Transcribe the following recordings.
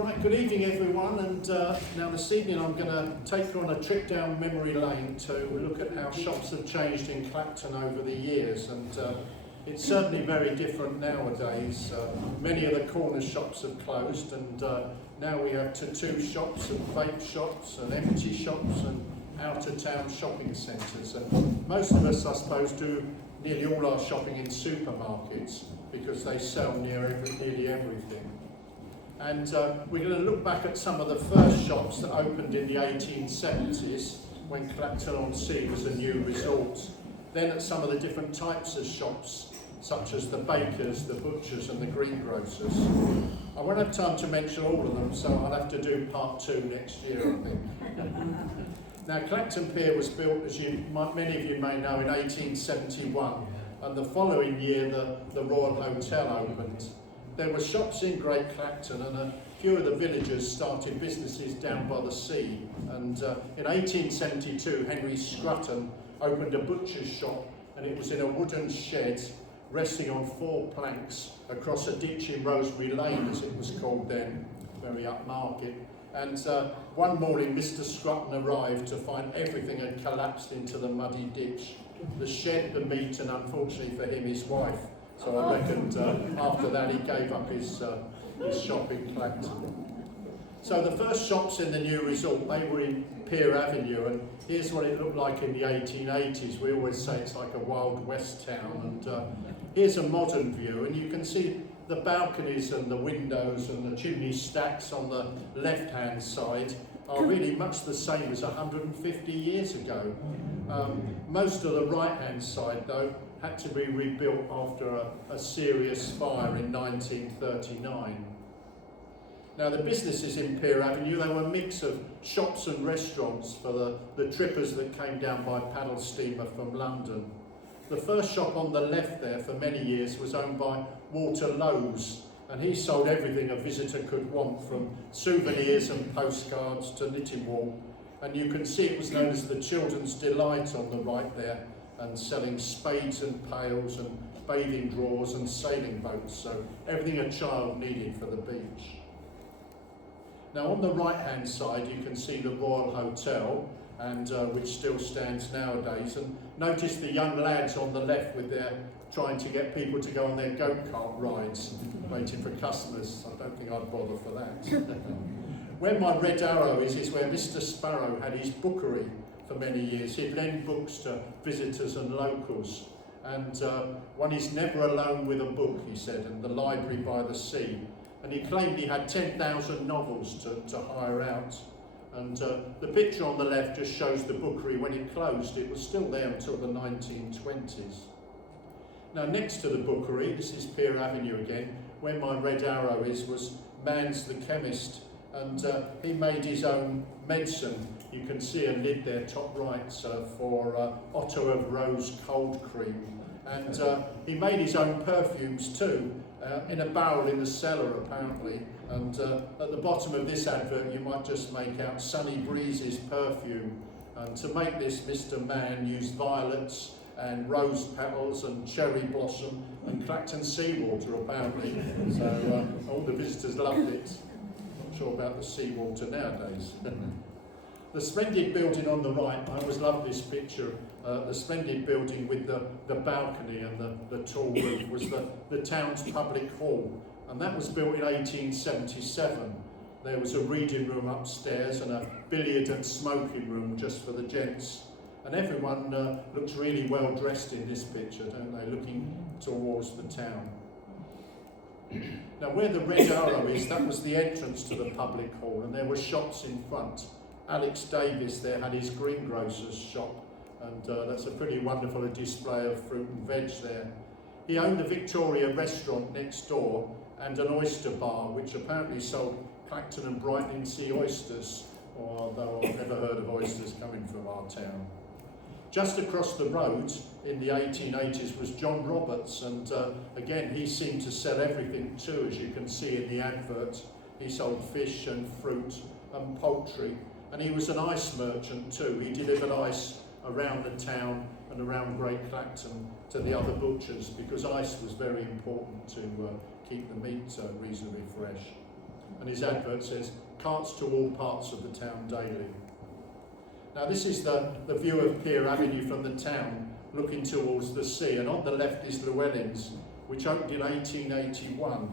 Right, good evening everyone, and now this evening I'm going to take you on a trip down memory lane to look at how shops have changed in Clacton over the years, and it's certainly very different nowadays. Many of the corner shops have closed, and now we have tattoo shops and vape shops and empty shops and out-of-town shopping centres, and most of us I suppose do nearly all our shopping in supermarkets because they sell nearly everything. And we're going to look back at some of the first shops that opened in the 1870s when Clacton-on-Sea was a new resort. Then at some of the different types of shops, such as the bakers, the butchers and the greengrocers. I won't have time to mention all of them, so I'll have to do part 2 next year, I think. Now, Clacton Pier was built, as many of you may know, in 1871, and the following year the Royal Hotel opened. There were shops in Great Clacton, and a few of the villagers started businesses down by the sea. And in 1872, Henry Scrutton opened a butcher's shop, and it was in a wooden shed resting on 4 planks across a ditch in Rosemary Lane, as it was called then, very upmarket. And one morning, Mr. Scrutton arrived to find everything had collapsed into the muddy ditch. The shed, the meat, and unfortunately for him, his wife. So I reckoned after that he gave up his shop in Clacton. So the first shops in the new resort, they were in Pier Avenue, and here's what it looked like in the 1880s. We always say it's like a Wild West town, and here's a modern view, and you can see the balconies and the windows and the chimney stacks on the left-hand side are really much the same as 150 years ago. Most of the right-hand side, though, had to be rebuilt after a serious fire in 1939. Now, the businesses in Pier Avenue, they were a mix of shops and restaurants for the trippers that came down by paddle steamer from London. The first shop on the left there for many years was owned by Walter Lowes, and he sold everything a visitor could want, from souvenirs and postcards to knitting wool. And you can see it was known as the Children's Delight on the right there, and selling spades and pails and bathing drawers and sailing boats, so everything a child needed for the beach. Now on the right hand side you can see the Royal Hotel, and which still stands nowadays, and notice the young lads on the left with their trying to get people to go on their go-kart rides, waiting for customers. I don't think I'd bother for that. Where my red arrow is where Mr. Sparrow had his bookery for many years. He'd lend books to visitors and locals, and one is never alone with a book, he said, and the library by the sea. And he claimed he had 10,000 novels to hire out. And the picture on the left just shows the bookery when it closed. It was still there until the 1920s. Now next to the bookery, this is Pier Avenue again, where my red arrow was Mans the chemist, and he made his own medicine. You can see a lid there, top right, for Otto of Rose cold cream. And he made his own perfumes too, in a barrel in the cellar apparently. And at the bottom of this advert you might just make out Sunny Breeze's perfume. And to make this, Mr. Mann used violets and rose petals and cherry blossom and Clacton seawater apparently. So all the visitors loved it. Not sure about the seawater nowadays. The splendid building on the right, I always love this picture, the splendid building with the balcony and the tall roof was the town's public hall, and that was built in 1877. There was a reading room upstairs and a billiard and smoking room just for the gents, and everyone looks really well dressed in this picture, don't they, looking towards the town. Now where the red arrow is, that was the entrance to the public hall, and there were shops in front. Alex Davis there had his greengrocer's shop, and that's a pretty wonderful display of fruit and veg there. He owned a Victoria restaurant next door and an oyster bar, which apparently sold Clacton and Brightlingsea oysters, although I've never heard of oysters coming from our town. Just across the road in the 1880s was John Roberts, and again he seemed to sell everything too, as you can see in the advert. He sold fish and fruit and poultry. And he was an ice merchant too. He delivered ice around the town and around Great Clacton to the other butchers, because ice was very important to keep the meat reasonably fresh. and his advert says, "Carts to all parts of the town daily." Now this is the view of Pier Avenue from the town, looking towards the sea, and on the left is Llewellyn's, which opened in 1881,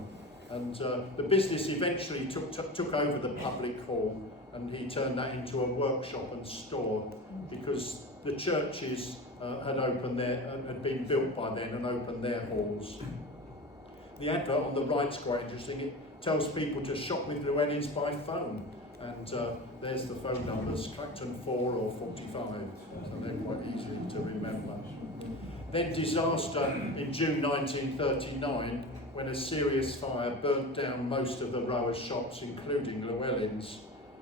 and the business eventually took over the public hall, and he turned that into a workshop and store, because the churches had been built by then and opened their halls. The advert on the right's quite interesting. It tells people to shop with Llewellyn's by phone, and there's the phone numbers, Clacton 4 or 45, so they're quite easy to remember. Then disaster in June 1939, when a serious fire burnt down most of the rowers' shops, including Llewellyn's,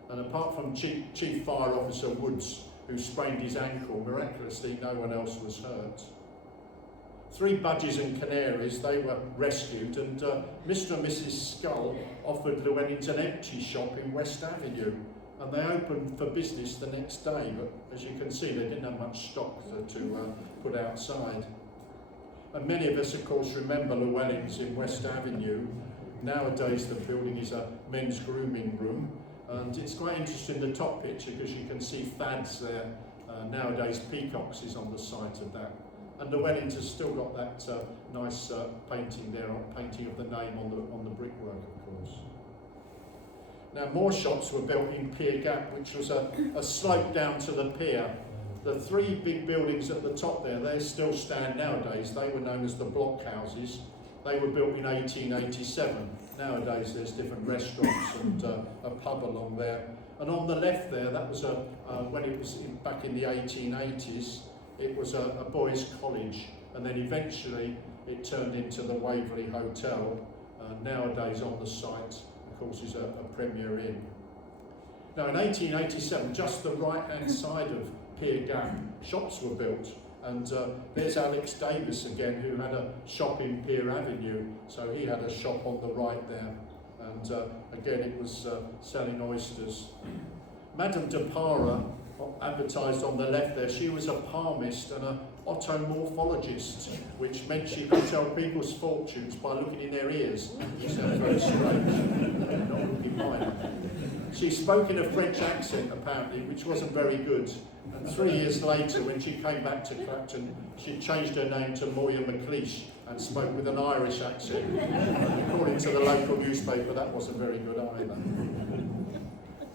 and apart from Chief Fire Officer Woods, who sprained his ankle, miraculously no one else was hurt. 3 budgies and canaries, they were rescued, and Mr and Mrs Skull offered Llewellyn's an empty shop in West Avenue, and they opened for business the next day, but as you can see they didn't have much stock to put outside. And many of us of course remember Llewellyn's in West Avenue. Nowadays the building is a men's grooming room, and it's quite interesting, the top picture, because you can see fads there. Nowadays Peacocks is on the site of that. And Llewellyn's has still got that nice painting there, painting of the name on the brickwork, of course. Now more shops were built in Pier Gap, which was a slope down to the pier. The 3 big buildings at the top there, they still stand nowadays. They were known as the block houses. They were built in 1887. Nowadays there's different restaurants and a pub along there. And on the left there, that was when it was back in the 1880s, it was a boys' college, and then eventually it turned into the Waverley Hotel. Nowadays on the site, of course, is a Premier Inn. Now in 1887, just the right-hand side of Pier Gap, shops were built, and there's Alex Davis again, who had a shop in Pier Avenue, so he had a shop on the right there, and again it was selling oysters. Madame de Para, advertised on the left there, she was a palmist and an ottomorphologist, which meant she could tell people's fortunes by looking in their ears. Which sounds very strange, not looking mine. She spoke in a French accent apparently, which wasn't very good, and 3 years later when she came back to Clacton, she changed her name to Moya McLeish and spoke with an Irish accent. According to the local newspaper, that wasn't very good either.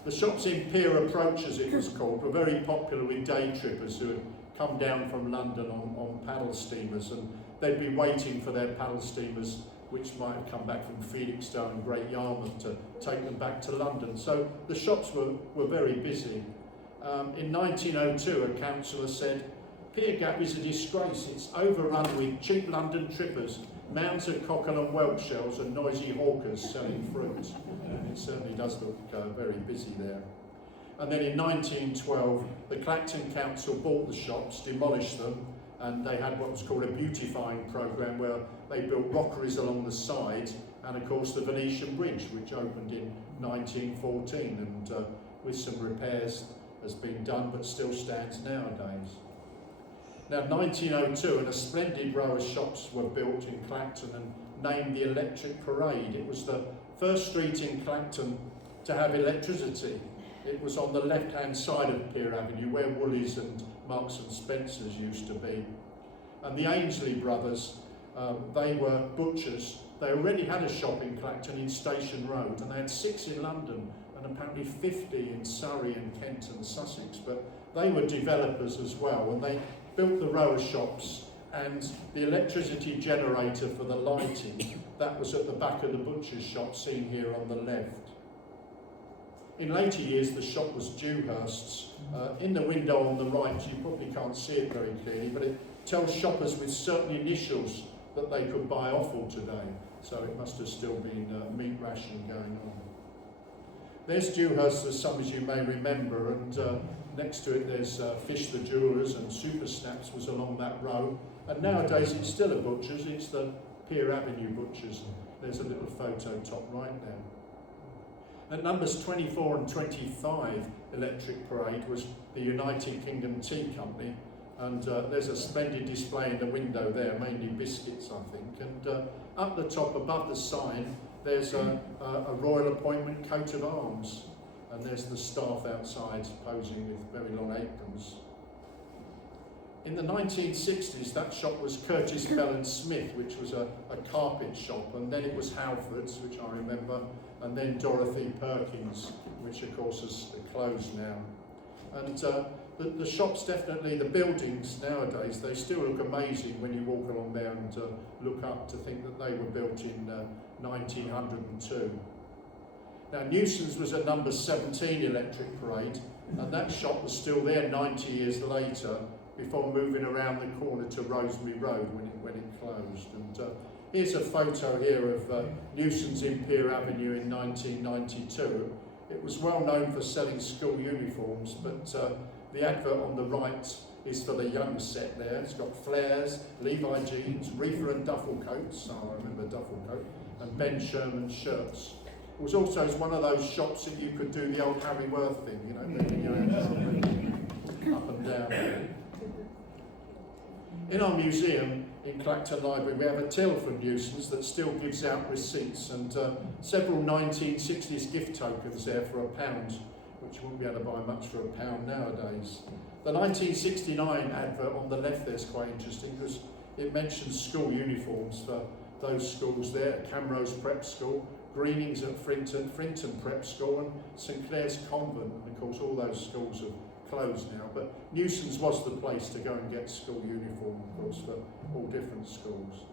The shops in Pier Approach, as it was called, were very popular with day trippers who had come down from London on paddle steamers, and they'd be waiting for their paddle steamers, which might have come back from Felixstowe and Great Yarmouth, to take them back to London. So the shops were very busy. In 1902, a councillor said, "Pier Gap is a disgrace. It's overrun with cheap London trippers, mounds of cockle and whelk shells and noisy hawkers selling fruit." And it certainly does look very busy there. And then in 1912, the Clacton Council bought the shops, demolished them, and they had what was called a beautifying programme where they built rockeries along the side, and of course the Venetian Bridge, which opened in 1914, and with some repairs has been done but still stands nowadays. Now 1902, and a splendid row of shops were built in Clacton and named the Electric Parade. It was the first street in Clacton to have electricity. It was on the left-hand side of Pier Avenue, where Woolies and Marks and Spencer's used to be. And the Ainsley brothers, they were butchers. They already had a shop in Clacton in Station Road, and they had 6 in London, and apparently 50 in Surrey and Kent and Sussex. But they were developers as well, and they built the row of shops, and the electricity generator for the lighting, that was at the back of the butcher's shop, seen here on the left. In later years, the shop was Dewhurst's. In the window on the right, you probably can't see it very clearly, but it tells shoppers with certain initials that they could buy offal today. So it must have still been meat ration going on. There's Dewhurst, as some as you may remember, and next to it there's Fish the Jewellers, and Super Snaps was along that row. And nowadays it's still a butcher's, it's the Pier Avenue Butchers. There's a little photo top right there. At numbers 24 and 25, Electric Parade was the United Kingdom Tea Company, and there's a splendid display in the window there, mainly biscuits I think, and up the top above the sign there's a royal appointment coat of arms, and there's the staff outside posing with very long aprons. In the 1960s, that shop was Curtis Bell and Smith, which was a carpet shop, and then it was Halford's, which I remember, and then Dorothy Perkins, which of course is closed now. And the shops definitely, the buildings nowadays, they still look amazing when you walk along there and look up to think that they were built in 1902. Now Newson's was at number 17 Electric Parade, and that shop was still there 90 years later, before moving around the corner to Rosemary Road when it closed. And here's a photo here of Newson's in Pier Avenue in 1992. It was well known for selling school uniforms, but the advert on the right is for the young set there. It's got flares, Levi jeans, reefer and duffel coats, I remember duffel coat, and Ben Sherman shirts. It was also one of those shops that you could do the old Harry Worth thing, you know, bending your hands up and down. In our museum in Clacton Library, we have a till from Newson's that still gives out receipts, and several 1960s gift tokens there for £1, which you wouldn't be able to buy much for £1 nowadays. The 1969 advert on the left there is quite interesting because it mentions school uniforms for those schools there: Camrose Prep School, Greenings at Frinton, Frinton Prep School, and St Clair's Convent. And of course, all those schools have closed now, but Newson's was the place to go and get school uniform, of course, for all different schools.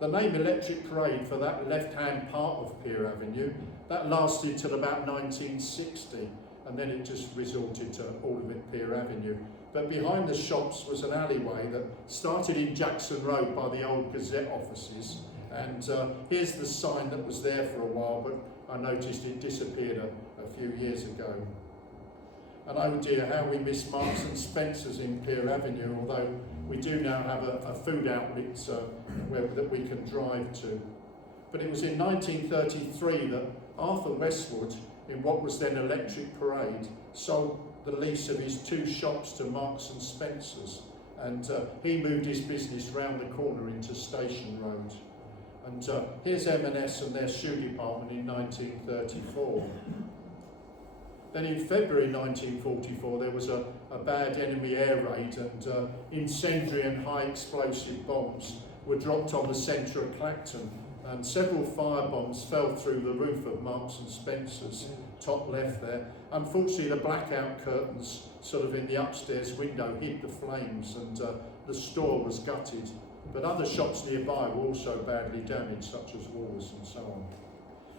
The name Electric Parade for that left-hand part of Pier Avenue, that lasted till about 1960, and then it just resorted to all of it Pier Avenue. But behind the shops was an alleyway that started in Jackson Road by the old Gazette offices, and here's the sign that was there for a while, but I noticed it disappeared a few years ago. And oh dear, how we miss Marks and Spencer's in Pier Avenue, although we do now have a food outlet that we can drive to. But it was in 1933 that Arthur Westwood, in what was then Electric Parade, sold the lease of his 2 shops to Marks and Spencer's, and he moved his business round the corner into Station Road. And here's M&S and their shoe department in 1934. Then in February 1944 there was a bad enemy air raid, and incendiary and high explosive bombs were dropped on the centre of Clacton, and several fire bombs fell through the roof of Marks and Spencer's, top left there. Unfortunately the blackout curtains sort of in the upstairs window hid the flames, and the store was gutted. But other shops nearby were also badly damaged, such as Woolworths and so on.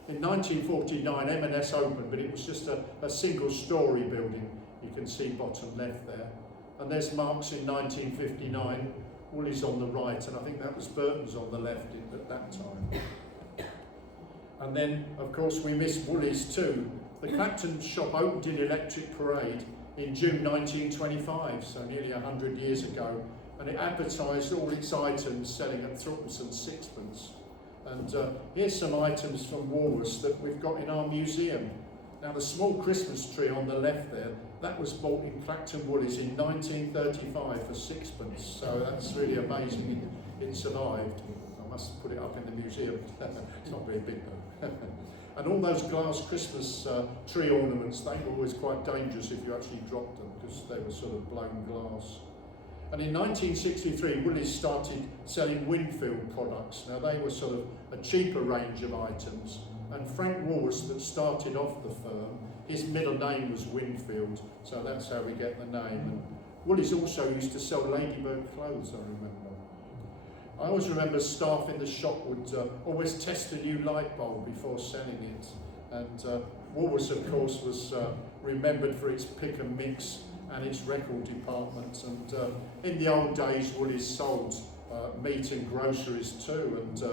In 1949, M&S opened, but it was just a single-storey building. You can see bottom left there. And there's Marks in 1959, Woolies on the right, and I think that was Burton's on the left at that time. And then, of course, we missed Woolies too. The Clacton shop opened in Electric Parade in June 1925, so nearly 100 years ago, and it advertised all its items selling at 3 and 6 pence. And here's some items from Woolworths that we've got in our museum. Now the small Christmas tree on the left there, that was bought in Clacton Woolies in 1935 for 6 pence. So that's really amazing it survived. I must put it up in the museum. It's not very big though. And all those glass Christmas tree ornaments, they were always quite dangerous if you actually dropped them because they were sort of blown glass. And in 1963, Woolies started selling Winfield products. Now they were sort of a cheaper range of items, and Frank Woolworth, that started off the firm, his middle name was Winfield, so that's how we get the name. And Woolies also used to sell Ladybird clothes, I remember. I always remember staff in the shop would always test a new light bulb before selling it. And Woolworths, of course, was remembered for its pick and mix and its record department, and in the old days Woolies sold meat and groceries too, and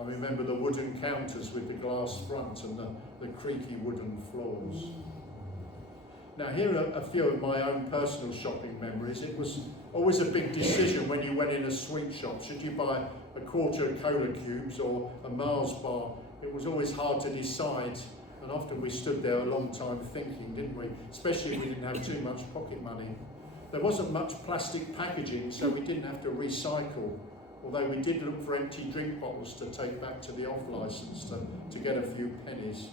I remember the wooden counters with the glass front and the creaky wooden floors. Now here are a few of my own personal shopping memories. It was always a big decision when you went in a sweet shop. Should you buy a quarter of cola cubes or a Mars bar? It was always hard to decide. And often we stood there a long time thinking, didn't we? Especially if we didn't have too much pocket money. There wasn't much plastic packaging, so we didn't have to recycle. although we did look for empty drink bottles to take back to the off-licence to get a few pennies.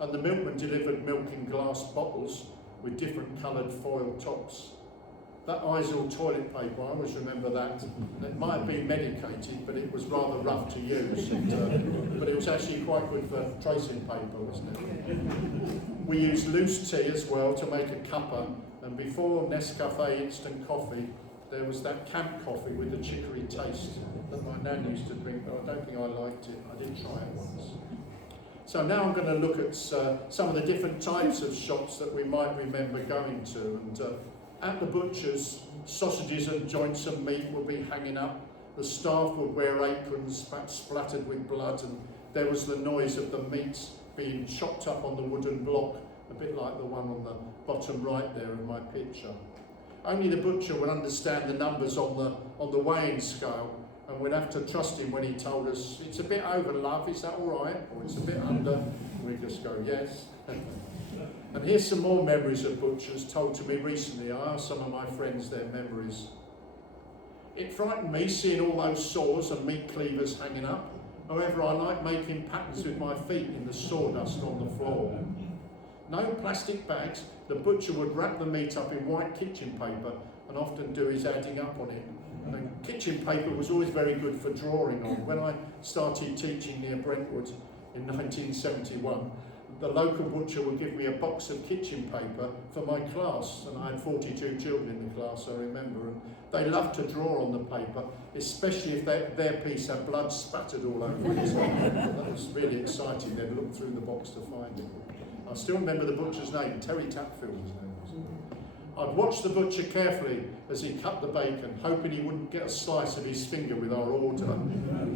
And the milkman delivered milk in glass bottles with different coloured foil tops. That Isle toilet paper, I always remember that. It might have been medicated, but it was rather rough to use. But it was actually quite good for tracing paper, wasn't it? We used loose tea as well to make a cuppa, and before Nescafe instant coffee, there was that camp coffee with the chicory taste that my nan used to drink, but I don't think I liked it. I did try it once. So now I'm going to look at some of the different types of shops that we might remember going to. And at the butchers, sausages and joints of meat would be hanging up. The staff would wear aprons splattered with blood, and there was the noise of the meats being chopped up on the wooden block, a bit like the one on the bottom right there of my picture. Only the butcher would understand the numbers on the weighing scale, and we'd have to trust him when he told us, it's a bit over, love, is that all right? Or it's a bit under. We'd just go, yes. And here's some more memories of butchers told to me recently. I asked some of my friends their memories. It frightened me seeing all those saws and meat cleavers hanging up. However, I like making patterns with my feet in the sawdust on the floor. No plastic bags. The butcher would wrap the meat up in white kitchen paper and often do his adding up on it. And kitchen paper was always very good for drawing on. When I started teaching near Brentwood in 1971, the local butcher would give me a box of kitchen paper for my class, and I had 42 children in the class, I remember, and they loved to draw on the paper, especially if their piece had blood spattered all over it. That was really exciting. They'd look through the box to find it. I still remember the butcher's name, Terry Tapfield his name was. I'd watch the butcher carefully as he cut the bacon, hoping he wouldn't get a slice of his finger with our order.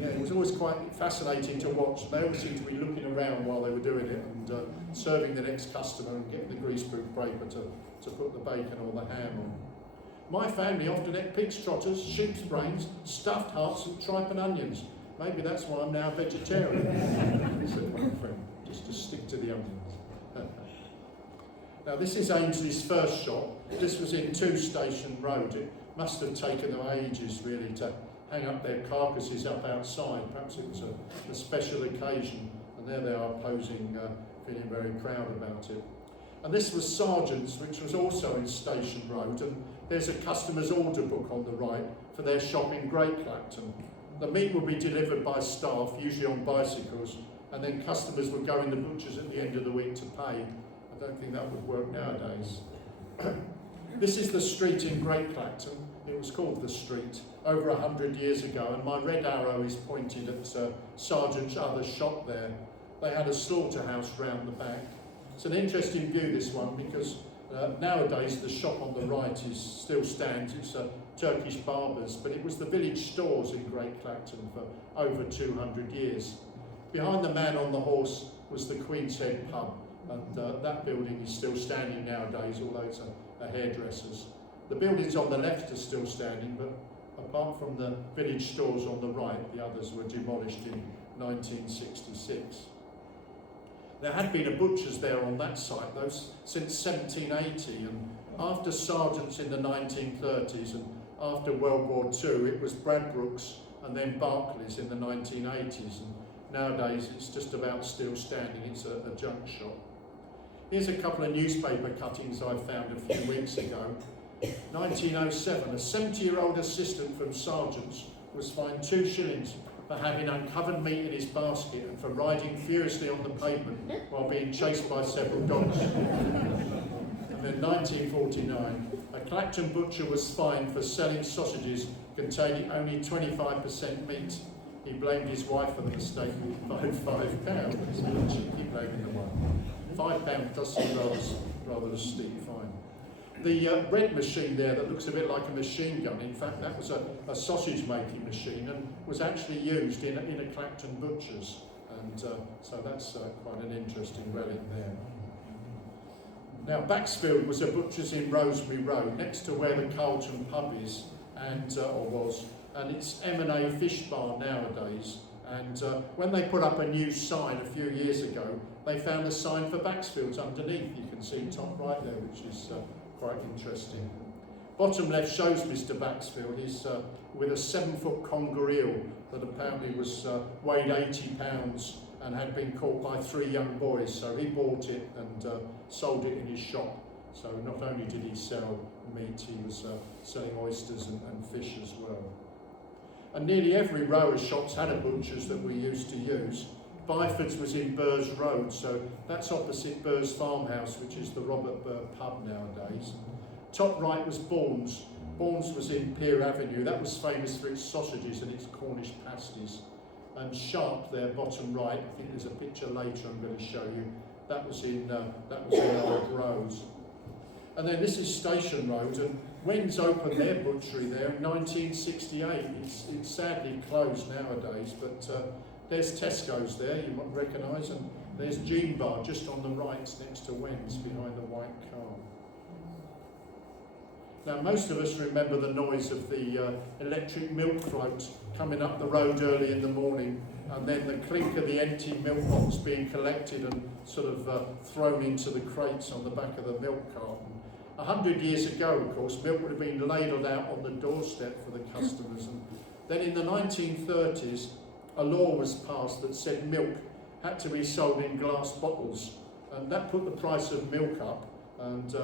Yeah, it was always quite fascinating to watch. They always seemed to be looking around while they were doing it and serving the next customer and getting the greaseproof paper to put the bacon or the ham on. My family often ate pig's trotters, sheep's brains, stuffed hearts and tripe and onions. Maybe that's why I'm now vegetarian, said my friend, just to stick to the onions. Now this is Ainsley's first shop. This was in 2 Station Road. It must have taken them ages really to hang up their carcasses up outside. Perhaps it was a special occasion, and there they are posing, feeling very proud about it. And this was Sargent's, which was also in Station Road, and there's a customer's order book on the right for their shop in Great Clacton. The meat would be delivered by staff, usually on bicycles, and then customers would go in the butchers at the end of the week to pay. I don't think that would work nowadays. This is the street in Great Clacton. It was called the street over 100 years ago, and my red arrow is pointed at Sargent's other shop there. They had a slaughterhouse round the back. It's an interesting view, this one, because nowadays the shop on the right still stands. It's a Turkish barber's, but it was the village stores in Great Clacton for over 200 years. Behind the man on the horse was the Queen's Head pub, and that building is still standing nowadays, although it's a hairdresser's. The buildings on the left are still standing, but apart from the village stores on the right, the others were demolished in 1966. There had been a butcher's there on that site, though, since 1780, and after Sargent's in the 1930s and after World War II, it was Bradbrook's and then Barclays in the 1980s, and nowadays it's just about still standing. It's a junk shop. Here's a couple of newspaper cuttings I found a few weeks ago. 1907, a 70-year-old assistant from Sargent's was fined 2 shillings for having uncovered meat in his basket and for riding furiously on the pavement while being chased by several dogs. And then 1949, a Clacton butcher was fined for selling sausages containing only 25% meat. He blamed his wife for the mistake and fined £5. It's a little cheeky blaming the wife. £5 does seem rather a steep fine. The bread machine there that looks a bit like a machine gun, in fact that was a sausage making machine and was actually used in a Clacton butcher's, and so that's quite an interesting relic there. Now Baxfield was a butcher's in Rosemary Road, next to where the Carlton pub is, and or was, and it's M&A Fish Bar nowadays. And when they put up a new sign a few years ago, they found a sign for Baxfield's underneath. You can see top right there, which is quite interesting. Bottom left shows Mr. Baxfield. He's with a 7-foot conger eel that apparently was weighed 80 pounds and had been caught by 3 young boys. So he bought it and sold it in his shop. So not only did he sell meat, he was selling oysters and fish as well. And nearly every row of shops had a butcher's that we used to use. Byford's was in Burrs Road, so that's opposite Burrs Farmhouse, which is the Robert Burr pub nowadays. Top right was Bourne's. Bourne's was in Pier Avenue. That was famous for its sausages and its Cornish pasties. And Sharp there, bottom right, I think there's a picture later I'm going to show you. That was in Old Rose. And then this is Station Road, and Wen's opened their butchery there in 1968. It's sadly closed nowadays, but there's Tesco's there, you might recognise, and there's Jean Bar just on the right next to Wen's behind the white car. Now, most of us remember the noise of the electric milk float coming up the road early in the morning, and then the clink of the empty milk bottles being collected and sort of thrown into the crates on the back of the milk carton. 100 years ago, of course, milk would have been ladled out on the doorstep for the customers. And then in the 1930s, a law was passed that said milk had to be sold in glass bottles, and that put the price of milk up, and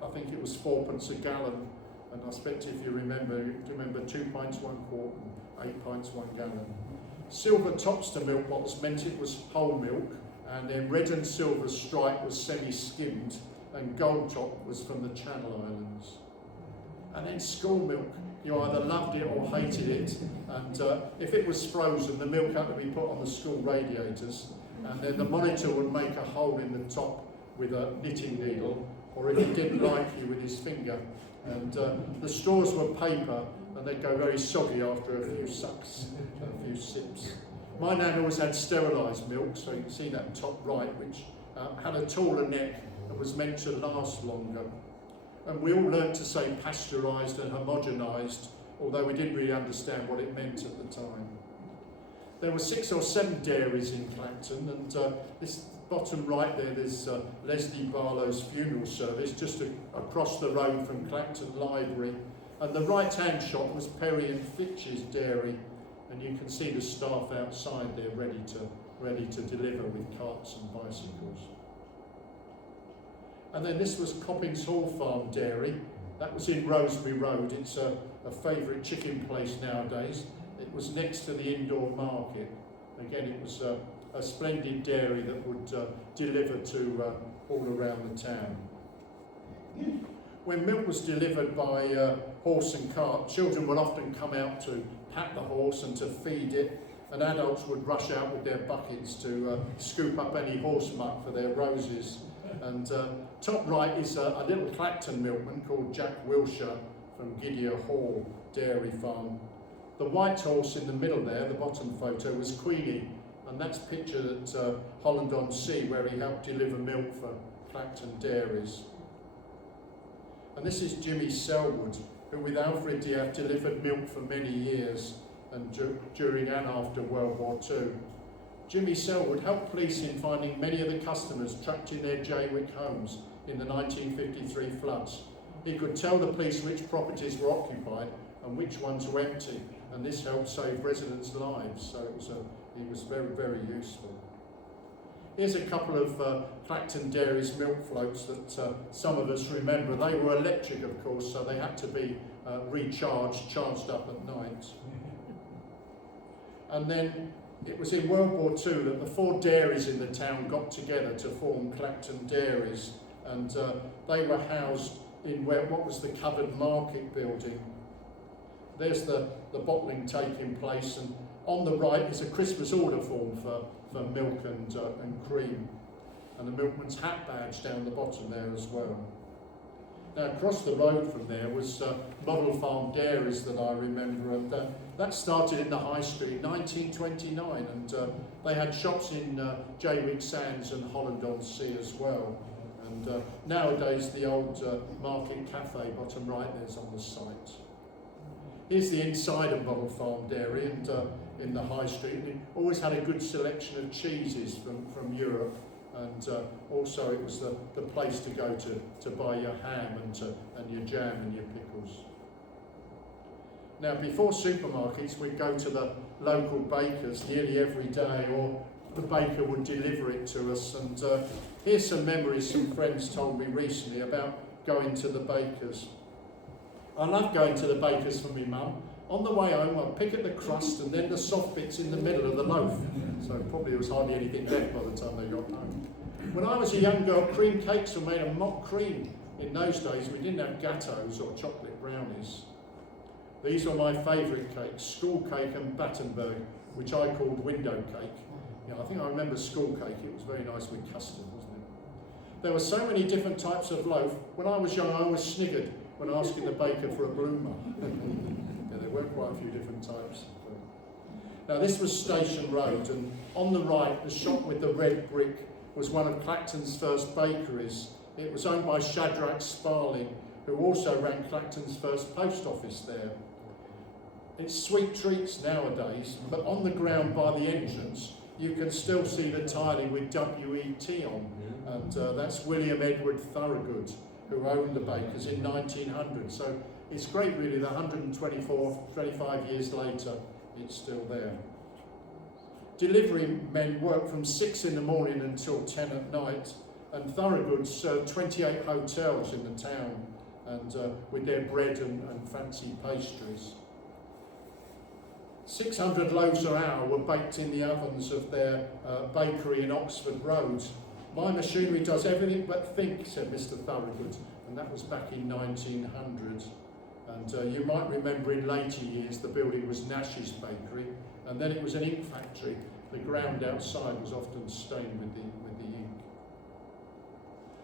I think it was 4p a gallon, and I expect if you remember 2 pints 1 quart and 8 pints 1 gallon. Silver tops to milk bottles meant it was whole milk, and then red and silver stripe was semi-skimmed, and gold top was from the Channel Islands. And then school milk, you either loved it or hated it, and if it was frozen, the milk had to be put on the school radiators, and then the monitor would make a hole in the top with a knitting needle, or if he didn't like you, with his finger. And the straws were paper, and they'd go very soggy after a few sucks and a few sips. My nan always had sterilised milk, so you can see that top right, which had a taller neck and was meant to last longer. And we all learnt to say pasteurised and homogenised, although we didn't really understand what it meant at the time. There were 6 or 7 dairies in Clacton, and this bottom right there's Leslie Barlow's funeral service just across the road from Clacton Library, and the right-hand shop was Perry and Fitch's dairy, and you can see the staff outside there ready to deliver with carts and bicycles. And then this was Coppings Hall Farm Dairy. That was in Rosemary Road. It's a favourite chicken place nowadays. It was next to the indoor market. Again, it was a splendid dairy that would deliver to all around the town. When milk was delivered by horse and cart, children would often come out to pat the horse and to feed it, and adults would rush out with their buckets to scoop up any horse muck for their roses. And top right is a little Clacton milkman called Jack Wilshire from Gidea Hall Dairy Farm. The white horse in the middle there, the bottom photo, was Queenie, and that's pictured at Holland-on-Sea, where he helped deliver milk for Clacton dairies. And this is Jimmy Selwood, who with Alfred Diaz delivered milk for many years, and during and after World War II. Jimmy Selwood helped police in finding many of the customers trapped in their Jaywick homes in the 1953 floods. He could tell the police which properties were occupied and which ones were empty, and this helped save residents' lives, so he was very, very useful. Here's a couple of Clacton Dairy's milk floats that some of us remember. They were electric, of course, so they had to be charged up at night. And then it was in World War II that the 4 dairies in the town got together to form Clacton Dairies, and they were housed in what was the covered market building. There's the bottling taking place, and on the right is a Christmas order form for milk and cream, and the milkman's hat badge down the bottom there as well. Now across the road from there was Model Farm Dairies that I remember, and that started in the High Street 1929, and they had shops in Jaywick Sands and Holland-on-Sea as well. And nowadays the old Market Cafe, bottom right, there's on the site. Here's the inside of Model Farm Dairy, and in the High Street. It always had a good selection of cheeses from Europe, and also it was the place to go to buy your ham and your jam and your pickles. Now, before supermarkets, we'd go to the local bakers nearly every day, or the baker would deliver it to us. And here's some memories some friends told me recently about going to the bakers. I love going to the bakers for me mum. On the way home, I'd pick at the crust and then the soft bits in the middle of the loaf. So probably there was hardly anything left by the time they got home. When I was a young girl, cream cakes were made of mock cream. In those days, we didn't have gateaux or chocolate brownies. These were my favourite cakes, school cake and Battenberg, which I called window cake. I think I remember school cake, it was very nice with custard, wasn't it? There were so many different types of loaf. When I was young, I always sniggered when asking the baker for a bloomer. Yeah, there were quite a few different types. Now this was Station Road, and on the right, the shop with the red brick was one of Clacton's first bakeries. It was owned by Shadrach Sparling, who also ran Clacton's first post office there. It's sweet treats nowadays, but on the ground by the entrance, you can still see the tiling with WET on, and that's William Edward Thorogood, who owned the bakers in 1900. So it's great, really, that 25 years later, it's still there. Delivery men worked from 6 in the morning until 10 at night, and Thorogood served 28 hotels in the town, and with their bread and fancy pastries. 600 loaves an hour were baked in the ovens of their bakery in Oxford Road. My machinery does everything but think, said Mr. Thorogood, and that was back in 1900. And you might remember in later years the building was Nash's bakery, and then it was an ink factory. The ground outside was often stained with the ink.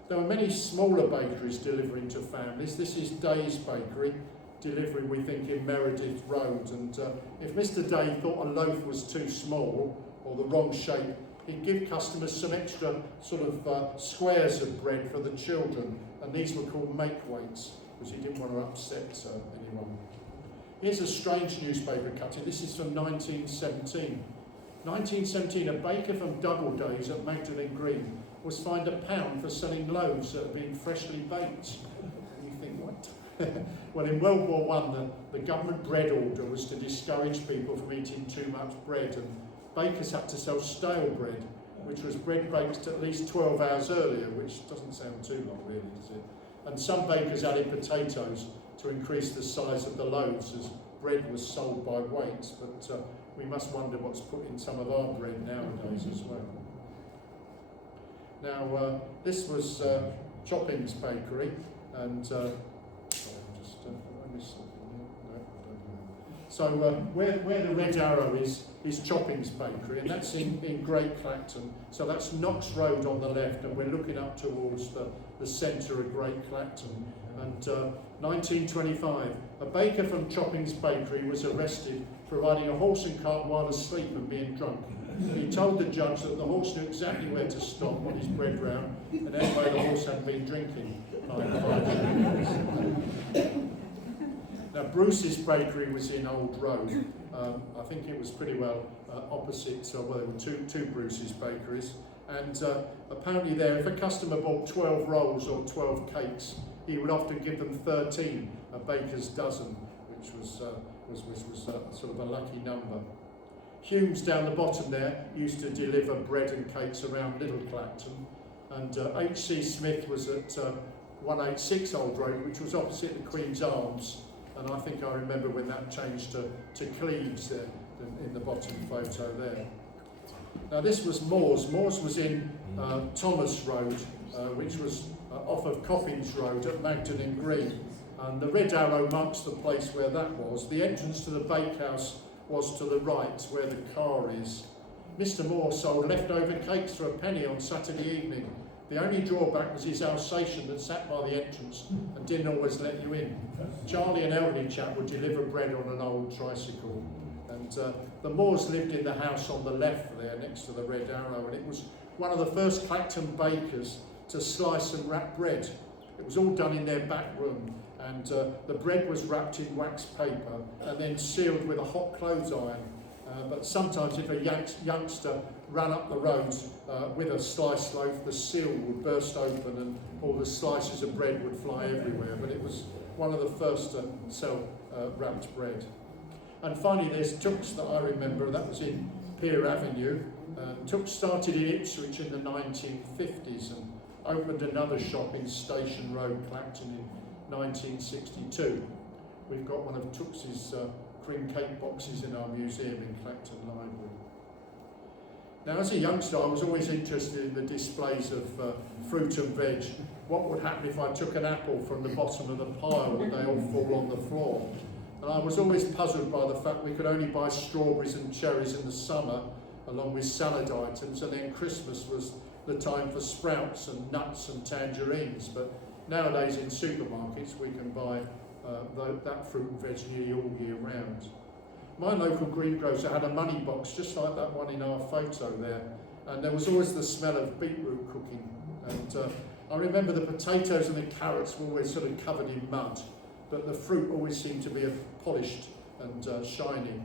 There were many smaller bakeries delivering to families. This is Day's Bakery, delivering, we think, in Meredith Road. And if Mr. Day thought a loaf was too small or the wrong shape, he'd give customers some extra sort of squares of bread for the children, and these were called make-weights, because he didn't want to upset anyone. Here's a strange newspaper cutting. This is from 1917. 1917, a baker from Doubledays at Magdalen Green was fined £1 for selling loaves that had been freshly baked. And you think, what? Well, in World War I, the government bread order was to discourage people from eating too much bread, and bakers had to sell stale bread, which was bread baked at least 12 hours earlier, which doesn't sound too long, really, does it? And some bakers added potatoes to increase the size of the loaves, as bread was sold by weight, but we must wonder what's put in some of our bread nowadays as well. Now, this was Chopping's Bakery, and so where the red arrow is Chopping's Bakery, and that's in Great Clacton. So that's Knox Road on the left, and we're looking up towards the centre of Great Clacton. And 1925, a baker from Chopping's Bakery was arrested for riding a horse and cart while asleep and being drunk. He told the judge that the horse knew exactly where to stop on his bread round, and anyway the horse hadn't been drinking. Now Bruce's Bakery was in Old Road. I think it was pretty well opposite, well there were two Bruce's bakeries, and apparently there, if a customer bought 12 rolls or 12 cakes, he would often give them 13, a baker's dozen, which was sort of a lucky number. Hume's down the bottom there used to deliver bread and cakes around Little Clacton, and H.C. Smith was at 186 Old Road, which was opposite the Queen's Arms, and I think I remember when that changed to Cleves there, in the bottom photo there. Now this was Moores. Moores was in Thomas Road, which was off of Coffins Road at Magdalen Green, and the red arrow marks the place where that was. The entrance to the bakehouse was to the right, where the car is. Mr. Moore sold leftover cakes for a penny on Saturday evening. The only drawback was his Alsatian that sat by the entrance and didn't always let you in. Charlie, an elderly chap, would deliver bread on an old tricycle. And the Moores lived in the house on the left there, next to the red arrow, and it was one of the first Clacton bakers to slice and wrap bread. It was all done in their back room, and the bread was wrapped in wax paper and then sealed with a hot clothes iron. But sometimes if a youngster run up the road with a sliced loaf, the seal would burst open and all the slices of bread would fly everywhere. But it was one of the first to sell wrapped bread. And finally, there's Tooks that I remember. That was in Pier Avenue. Tooks started in Ipswich in the 1950s and opened another shop in Station Road, Clacton, in 1962. We've got one of Tooks's cream cake boxes in our museum in Clacton Library. Now, as a youngster, I was always interested in the displays of fruit and veg. What would happen if I took an apple from the bottom of the pile? Would they all fall on the floor? And I was always puzzled by the fact we could only buy strawberries and cherries in the summer, along with salad items, and then Christmas was the time for sprouts and nuts and tangerines. But nowadays in supermarkets we can buy that fruit and veg nearly all year round. My local greengrocer had a money box just like that one in our photo there, and there was always the smell of beetroot cooking. And I remember the potatoes and the carrots were always sort of covered in mud, but the fruit always seemed to be polished and shiny.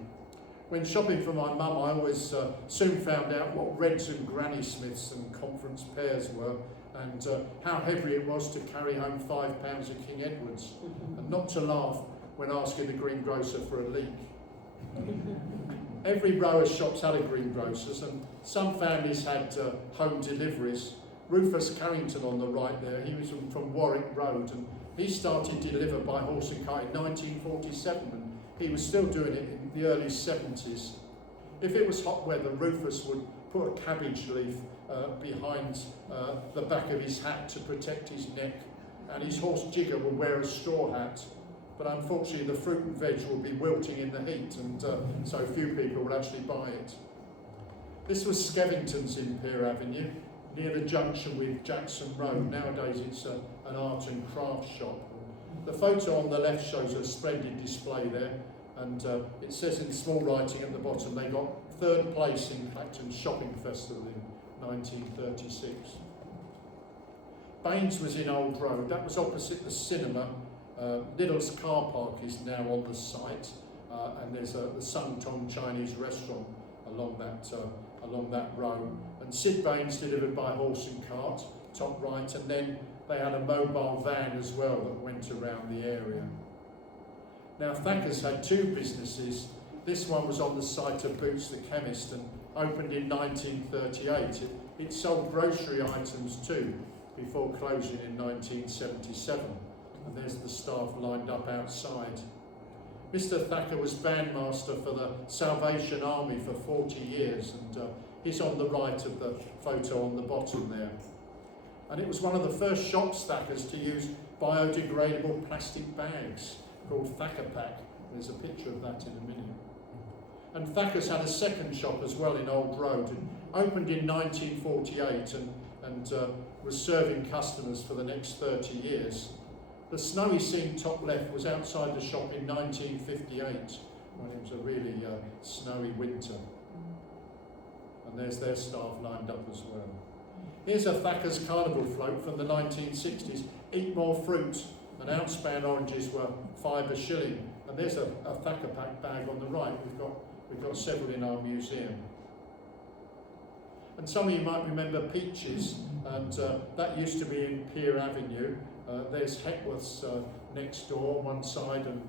When shopping for my mum, I always soon found out what Reds and Granny Smiths and Conference pears were, and how heavy it was to carry home 5 pounds of King Edwards, and not to laugh when asking the greengrocer for a leek. Every row of shops had a greengrocer's, and some families had home deliveries. Rufus Carrington on the right there, he was from Warwick Road, and he started to deliver by horse and cart in 1947, and he was still doing it in the early 70s. If it was hot weather, Rufus would put a cabbage leaf behind the back of his hat to protect his neck, and his horse Jigger would wear a straw hat. But unfortunately, the fruit and veg will be wilting in the heat, and so few people will actually buy it. This was Skevington's in Pier Avenue, near the junction with Jackson Road. Nowadays, it's an art and craft shop. The photo on the left shows a splendid display there, and it says in small writing at the bottom they got 3rd place in Clacton Shopping Festival in 1936. Baines was in Old Road. That was opposite the cinema. Lidl's car park is now on the site, and there's the Sung Tong Chinese restaurant along that row. And Sid Baines delivered by horse and cart, top right, and then they had a mobile van as well that went around the area. Now, Thacker's had 2 businesses. This one was on the site of Boots the Chemist and opened in 1938. It sold grocery items too, before closing in 1977. And there's the staff lined up outside. Mr. Thacker was bandmaster for the Salvation Army for 40 years, and he's on the right of the photo on the bottom there. And it was one of the first shops, Thacker's, to use biodegradable plastic bags called Thacker Pack. There's a picture of that in a minute. And Thacker's had a second shop as well in Old Road, and opened in 1948 and was serving customers for the next 30 years. The snowy scene top left was outside the shop in 1958, when it was a really snowy winter. And there's their staff lined up as well. Here's a Thacker's Carnival float from the 1960s. Eat more fruit, and ounce-bound oranges were 5 a shilling. And there's a Thacker Pack bag on the right. We've got several in our museum. And some of you might remember Peaches, and that used to be in Pier Avenue. There's Heckworth's next door, one side, and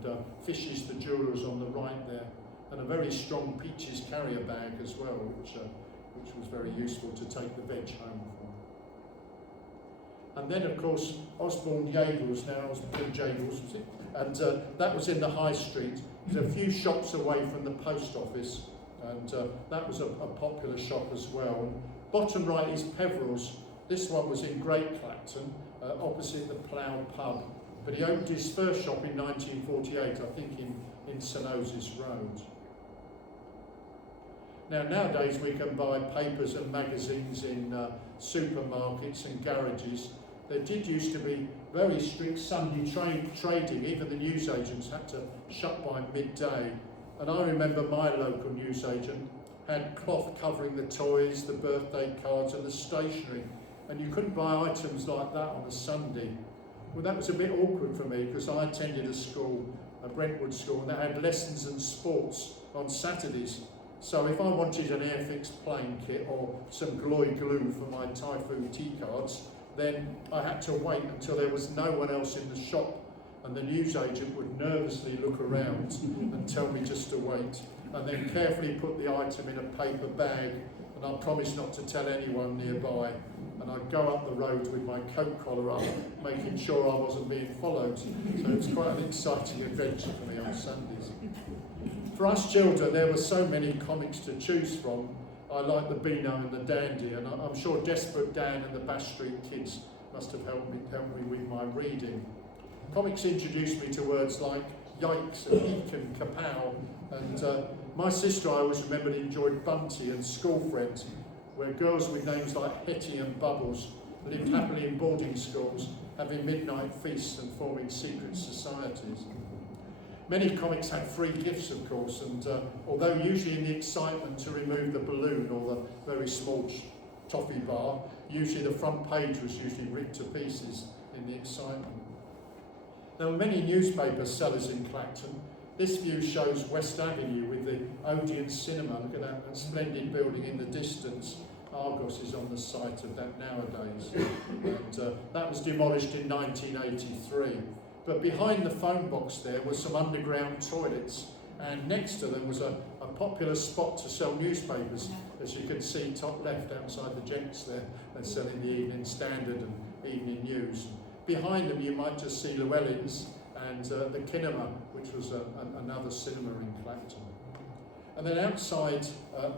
Fishes the Jewellers on the right there, and a very strong Peaches carrier bag as well, which was very useful to take the veg home from. And then, of course, Osborne Jagels, now Osborne Jagels, was it? And that was in the High Street. It was a few shops away from the post office, and that was a popular shop as well. And bottom right is Peveril's. This one was in Great Clacton, opposite the Plough pub. But he opened his first shop in 1948, I think in St Osy's Road. Now, nowadays we can buy papers and magazines in supermarkets and garages. There did used to be very strict Sunday trading. Even the newsagents had to shut by midday. And I remember my local newsagent had cloth covering the toys, the birthday cards and the stationery. And you couldn't buy items like that on a Sunday. Well, that was a bit awkward for me because I attended a school, a Brentwood school, and they had lessons and sports on Saturdays. So if I wanted an Airfix plane kit or some Gloy glue for my Typhoon tea cards, then I had to wait until there was no one else in the shop, and the newsagent would nervously look around and tell me just to wait, and then carefully put the item in a paper bag, and I promised not to tell anyone nearby. And I'd go up the road with my coat collar up, making sure I wasn't being followed. So it was quite an exciting adventure for me on Sundays. For us children, there were so many comics to choose from. I liked the Beano and the Dandy, and I'm sure Desperate Dan and the Bash Street Kids must have helped me with my reading. Comics introduced me to words like yikes and eek and kapow, and my sister, I always remembered, enjoyed Bunty and School Friends, where girls with names like Hetty and Bubbles lived happily in boarding schools, having midnight feasts and forming secret societies. Many comics had free gifts, of course, and although usually in the excitement to remove the balloon or the very small toffee bar, usually the front page was usually ripped to pieces in the excitement. There were many newspaper sellers in Clacton. This view shows West Avenue with the Odeon Cinema. Look at that splendid building in the distance. Argos is on the site of that nowadays. And that was demolished in 1983. But behind the phone box there were some underground toilets, and next to them was a popular spot to sell newspapers. As you can see top left outside the gents there, they're selling the Evening Standard and Evening News. Behind them you might just see Llewellyn's and the Kinema, which was another cinema in Clacton. And then outside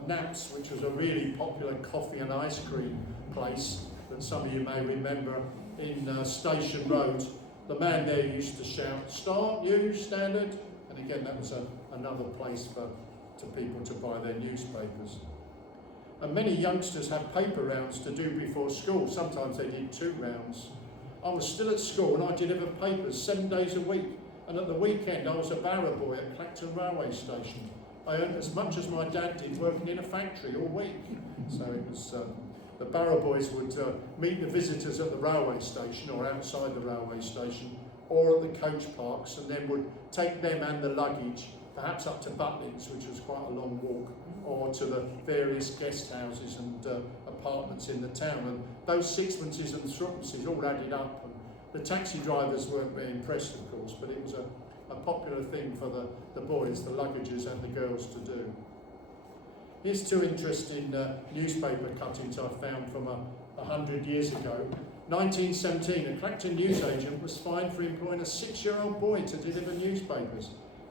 Naps, which was a really popular coffee and ice cream place that some of you may remember in Station Road, the man there used to shout, "Start, News, Standard," and again that was another place for people to buy their newspapers. And many youngsters had paper rounds to do before school. Sometimes they did 2 rounds. I was still at school and I delivered papers 7 days a week, and at the weekend I was a barrow boy at Clacton Railway Station. I earned as much as my dad did working in a factory all week. So it was, the barrow boys would meet the visitors at the railway station or outside the railway station or at the coach parks, and then would take them and the luggage, perhaps up to Butlins, which was quite a long walk, or to the various guest houses and apartments in the town. And those sixpences and threepences all added up. And the taxi drivers weren't very impressed, of course, but it was a popular thing for the boys, the luggages and the girls to do. Here's 2 interesting newspaper cuttings I found from 100 years ago. 1917, a Clacton newsagent was fined for employing a 6-year-old boy to deliver newspapers.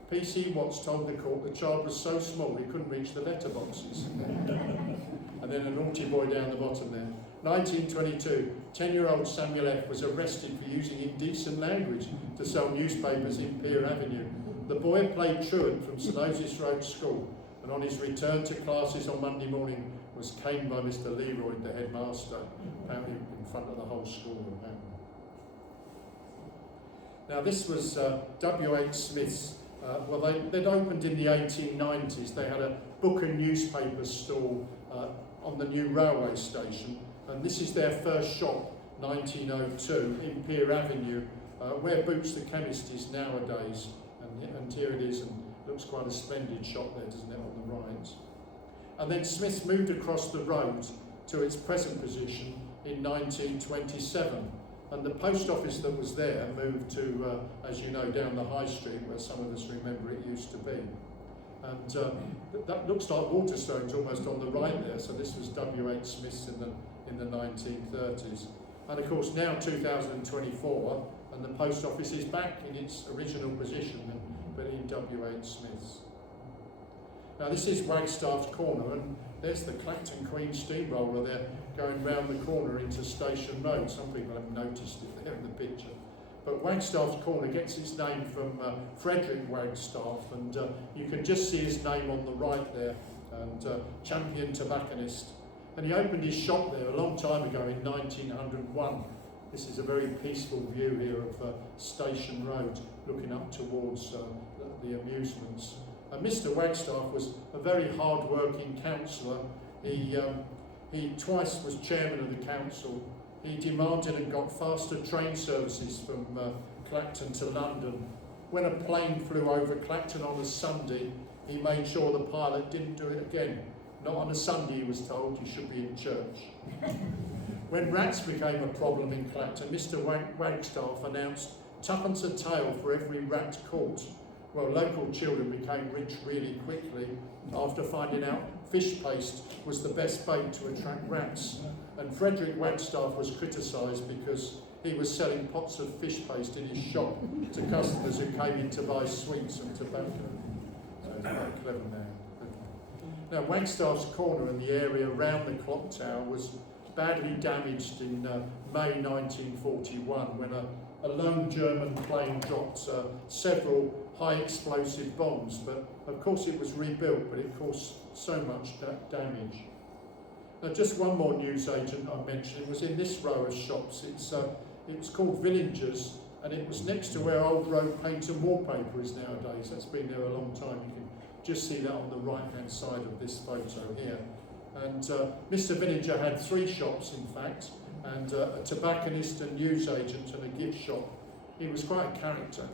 P.C. Watts told the court the child was so small he couldn't reach the letterboxes. And then a naughty boy down the bottom there. 1922, 10-year-old Samuel F. was arrested for using indecent language to sell newspapers in Pier Avenue. The boy played truant from St. Osyth Road School, and on his return to classes on Monday morning was caned by Mr. Leroy, the headmaster, apparently in front of the whole school. Now this was W.H. Smith's. They'd opened in the 1890s. They had a book and newspaper stall on the new railway station, and this is their first shop, 1902, in Pier Avenue, where Boots the Chemist is nowadays. And here it is, and looks quite a splendid shop there, doesn't it, on the right. And then Smith's moved across the road to its present position in 1927. And the post office that was there moved to, as you know, down the High Street, where some of us remember it used to be. And that looks like Waterstones almost on the right there, so this was W.H. Smith's in the 1930s. And of course now 2024, and the post office is back in its original position, but in W.H. Smith's. Now this is Wagstaff's Corner, and there's the Clacton Queen steamroller there going round the corner into Station Road. Some people haven't noticed it there in the picture. But Wagstaff's Corner gets its name from Frederick Wagstaff, and you can just see his name on the right there, and champion tobacconist. And he opened his shop there a long time ago in 1901. This is a very peaceful view here of Station Road, looking up towards the amusements. And Mr. Wagstaff was a very hard-working councillor. He twice was chairman of the council. He demanded and got faster train services from Clacton to London. When a plane flew over Clacton on a Sunday, he made sure the pilot didn't do it again. Not on a Sunday, he was told, you should be in church. When rats became a problem in Clacton, Mr. Wagstaff announced twopence a tail for every rat caught. Well, local children became rich really quickly after finding out fish paste was the best bait to attract rats. And Frederick Wagstaff was criticised because he was selling pots of fish paste in his shop to customers who came in to buy sweets and tobacco. So it's quite clever man. Now, Wagstaff's corner and the area around the clock tower was badly damaged in May 1941 when a lone German plane dropped several high explosive bombs, but of course it was rebuilt, but it caused so much damage. Now, just one more newsagent I mentioned was in this row of shops. It's called Villingers, and it was next to where Old Road Paint and Wallpaper is nowadays. That's been there a long time. You can just see that on the right-hand side of this photo here. And Mr. Villinger had 3 shops, in fact, and a tobacconist, a newsagent, and a gift shop. He was quite a character.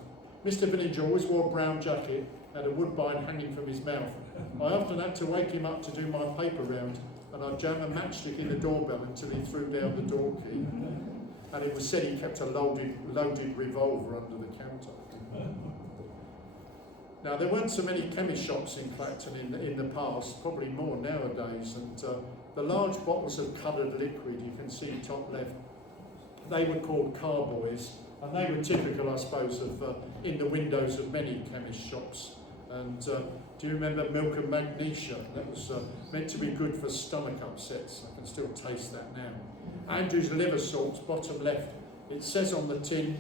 Mr. Villinger always wore a brown jacket and a woodbine hanging from his mouth. I often had to wake him up to do my paper round, and I'd jam a matchstick in the doorbell until he threw down the door key. And it was said he kept a loaded revolver under the counter. Now, there weren't so many chemist shops in Clacton in the past, probably more nowadays, and the large bottles of coloured liquid, you can see top left, they were called carboys, and they were typical, I suppose, of in the windows of many chemist shops. And do you remember milk and magnesia? That was meant to be good for stomach upsets. I can still taste that now. Andrew's liver salts, bottom left. It says on the tin,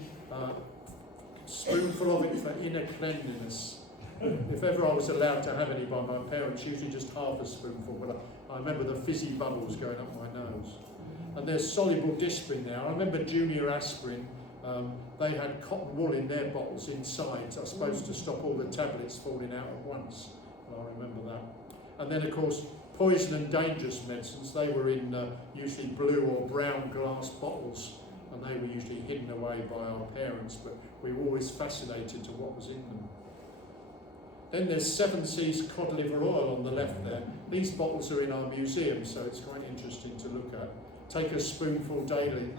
spoonful of it for inner cleanliness. If ever I was allowed to have any by my parents, usually just half a spoonful, but I remember the fizzy bubbles going up my nose. And there's soluble Disprin now. I remember Junior Aspirin, they had cotton wool in their bottles inside, I suppose to stop all the tablets falling out at once. I remember that. And then, of course, poison and dangerous medicines, they were in usually blue or brown glass bottles, and they were usually hidden away by our parents, but we were always fascinated to what was in them. Then there's Seven Seas cod liver oil on the left there. These bottles are in our museum, so it's quite interesting to look at. Take a spoonful daily.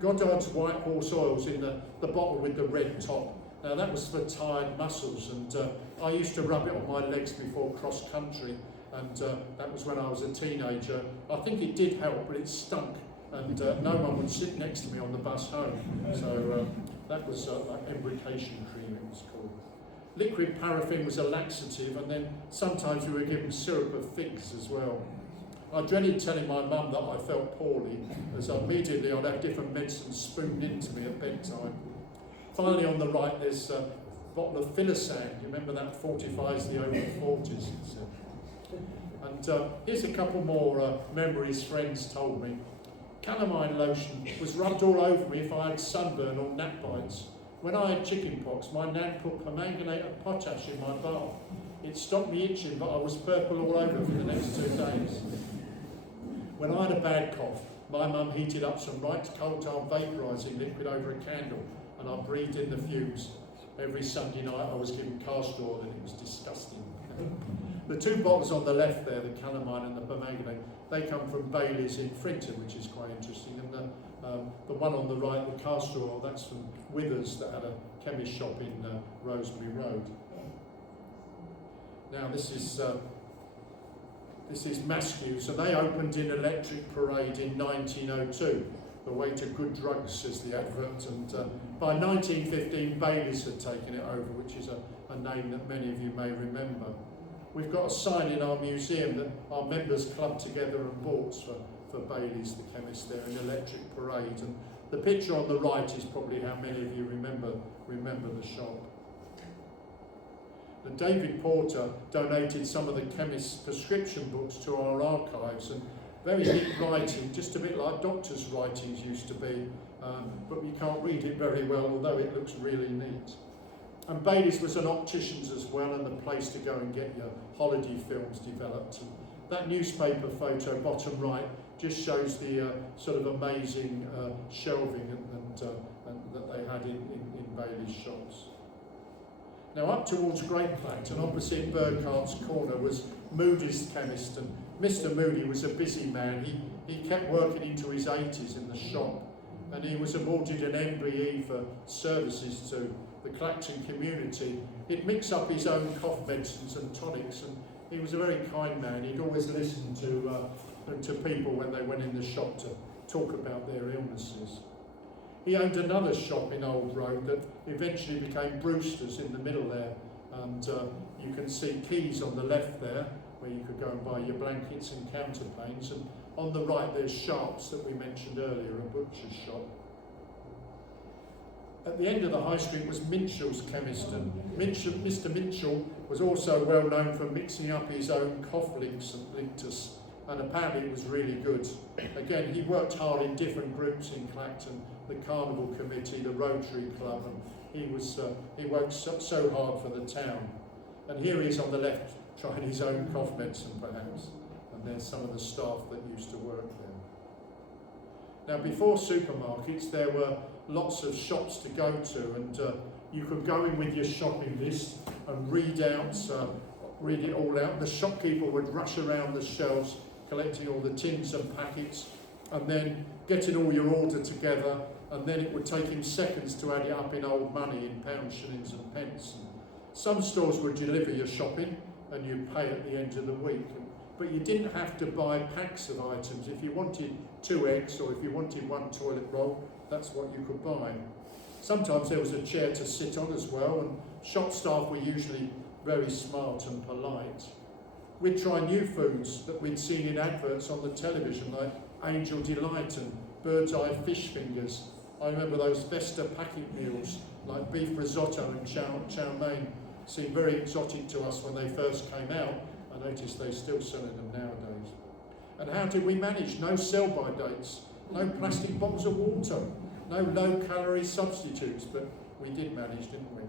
Goddard's white horse oil's in the bottle with the red top. Now that was for tired muscles, and I used to rub it on my legs before cross country, and that was when I was a teenager. I think it did help, but it stunk, and no one would sit next to me on the bus home. So that was like embrocation cream, it was called. Liquid paraffin was a laxative, and then sometimes we were given syrup of figs as well. I dreaded telling my mum that I felt poorly, as immediately I'd have different medicines spooned into me at bedtime. Finally, on the right, there's a bottle of Filisang. You remember that fortifies the over 40s? And here's a couple more memories friends told me. Calamine lotion was rubbed all over me if I had sunburn or gnat bites. When I had chickenpox, my nan put permanganate of potash in my bath. It stopped me itching, but I was purple all over for the next 2 days. When I had a bad cough, my mum heated up some right coal tar vaporising liquid over a candle, and I breathed in the fumes. Every Sunday night I was given castor oil, and it was disgusting. The 2 bottles on the left there, the calamine and the permanganate, they come from Bailey's in Frinton, which is quite interesting. And the one on the right, the castor oil, that's from Withers, that had a chemist shop in Rosemary Road. Now this is Maskew. So they opened in Electric Parade in 1902. The way to good drugs, says the advert. And by 1915, Bailey's had taken it over, which is a name that many of you may remember. We've got a sign in our museum that our members clubbed together and bought for Bailey's, the chemist there, in Electric Parade. And the picture on the right is probably how many of you remember the shop. And David Porter donated some of the chemist's prescription books to our archives, and very neat writing, just a bit like doctors' writings used to be, but you can't read it very well, although it looks really neat. And Bailey's was an optician's as well, and the place to go and get your holiday films developed. And that newspaper photo, bottom right, just shows the sort of amazing shelving and that they had in Bailey's shops. Now up towards Great Clacton, opposite Burkhart's Corner, was Moody's chemist, and Mr. Moody was a busy man. He kept working into his 80s in the shop, and he was awarded an MBE for services to the Clacton community. He'd mix up his own cough medicines and tonics, and he was a very kind man. He'd always listen to people when they went in the shop to talk about their illnesses. He owned another shop in Old Road that eventually became Brewster's in the middle there, and you can see Keys on the left there, where you could go and buy your blankets and counterpanes, and on the right there's Sharp's that we mentioned earlier, a butcher's shop. At the end of the high street was Minshall's chemist, and Mr. Minshall was also well known for mixing up his own cough links and linctus, and apparently it was really good. Again, he worked hard in different groups in Clacton, the Carnival Committee, the Rotary Club, and he worked so hard for the town. And here he is on the left, trying his own cough medicine perhaps, and there's some of the staff that used to work there. Now before supermarkets there were lots of shops to go to, and you could go in with your shopping list and read it all out. The shopkeeper would rush around the shelves collecting all the tins and packets, and then getting all your order together, and then it would take him seconds to add it up in old money, in pounds, shillings and pence. And some stores would deliver your shopping and you'd pay at the end of the week, but you didn't have to buy packs of items. If you wanted 2 eggs or if you wanted 1 toilet roll, that's what you could buy. Sometimes there was a chair to sit on as well, and shop staff were usually very smart and polite. We'd try new foods that we'd seen in adverts on the television, like Angel Delight and Bird's Eye fish fingers. I remember those Vesta packet meals, like beef risotto and chow mein, seemed very exotic to us when they first came out. I noticed they're still selling them nowadays. And how did we manage? No sell-by dates, no plastic bottles of water, no low-calorie substitutes, but we did manage, didn't we?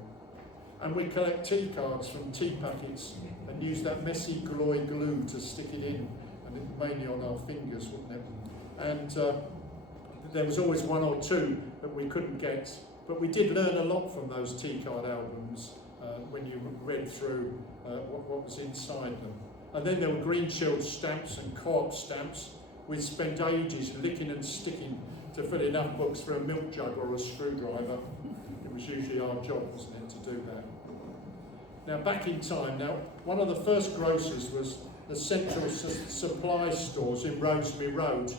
And we'd collect tea cards from tea packets and use that messy Gloy glue to stick it in, and it mainly on our fingers, wouldn't it? And there was always 1 or 2 that we couldn't get, but we did learn a lot from those tea card albums when you read through what was inside them. And then there were Green Shield stamps and Co-op stamps. We'd spent ages licking and sticking to fill enough books for a milk jug or a screwdriver. It was usually our job, wasn't it, to do that. Now back in time, one of the first grocers was the Central Supply Stores in Rosemary Road,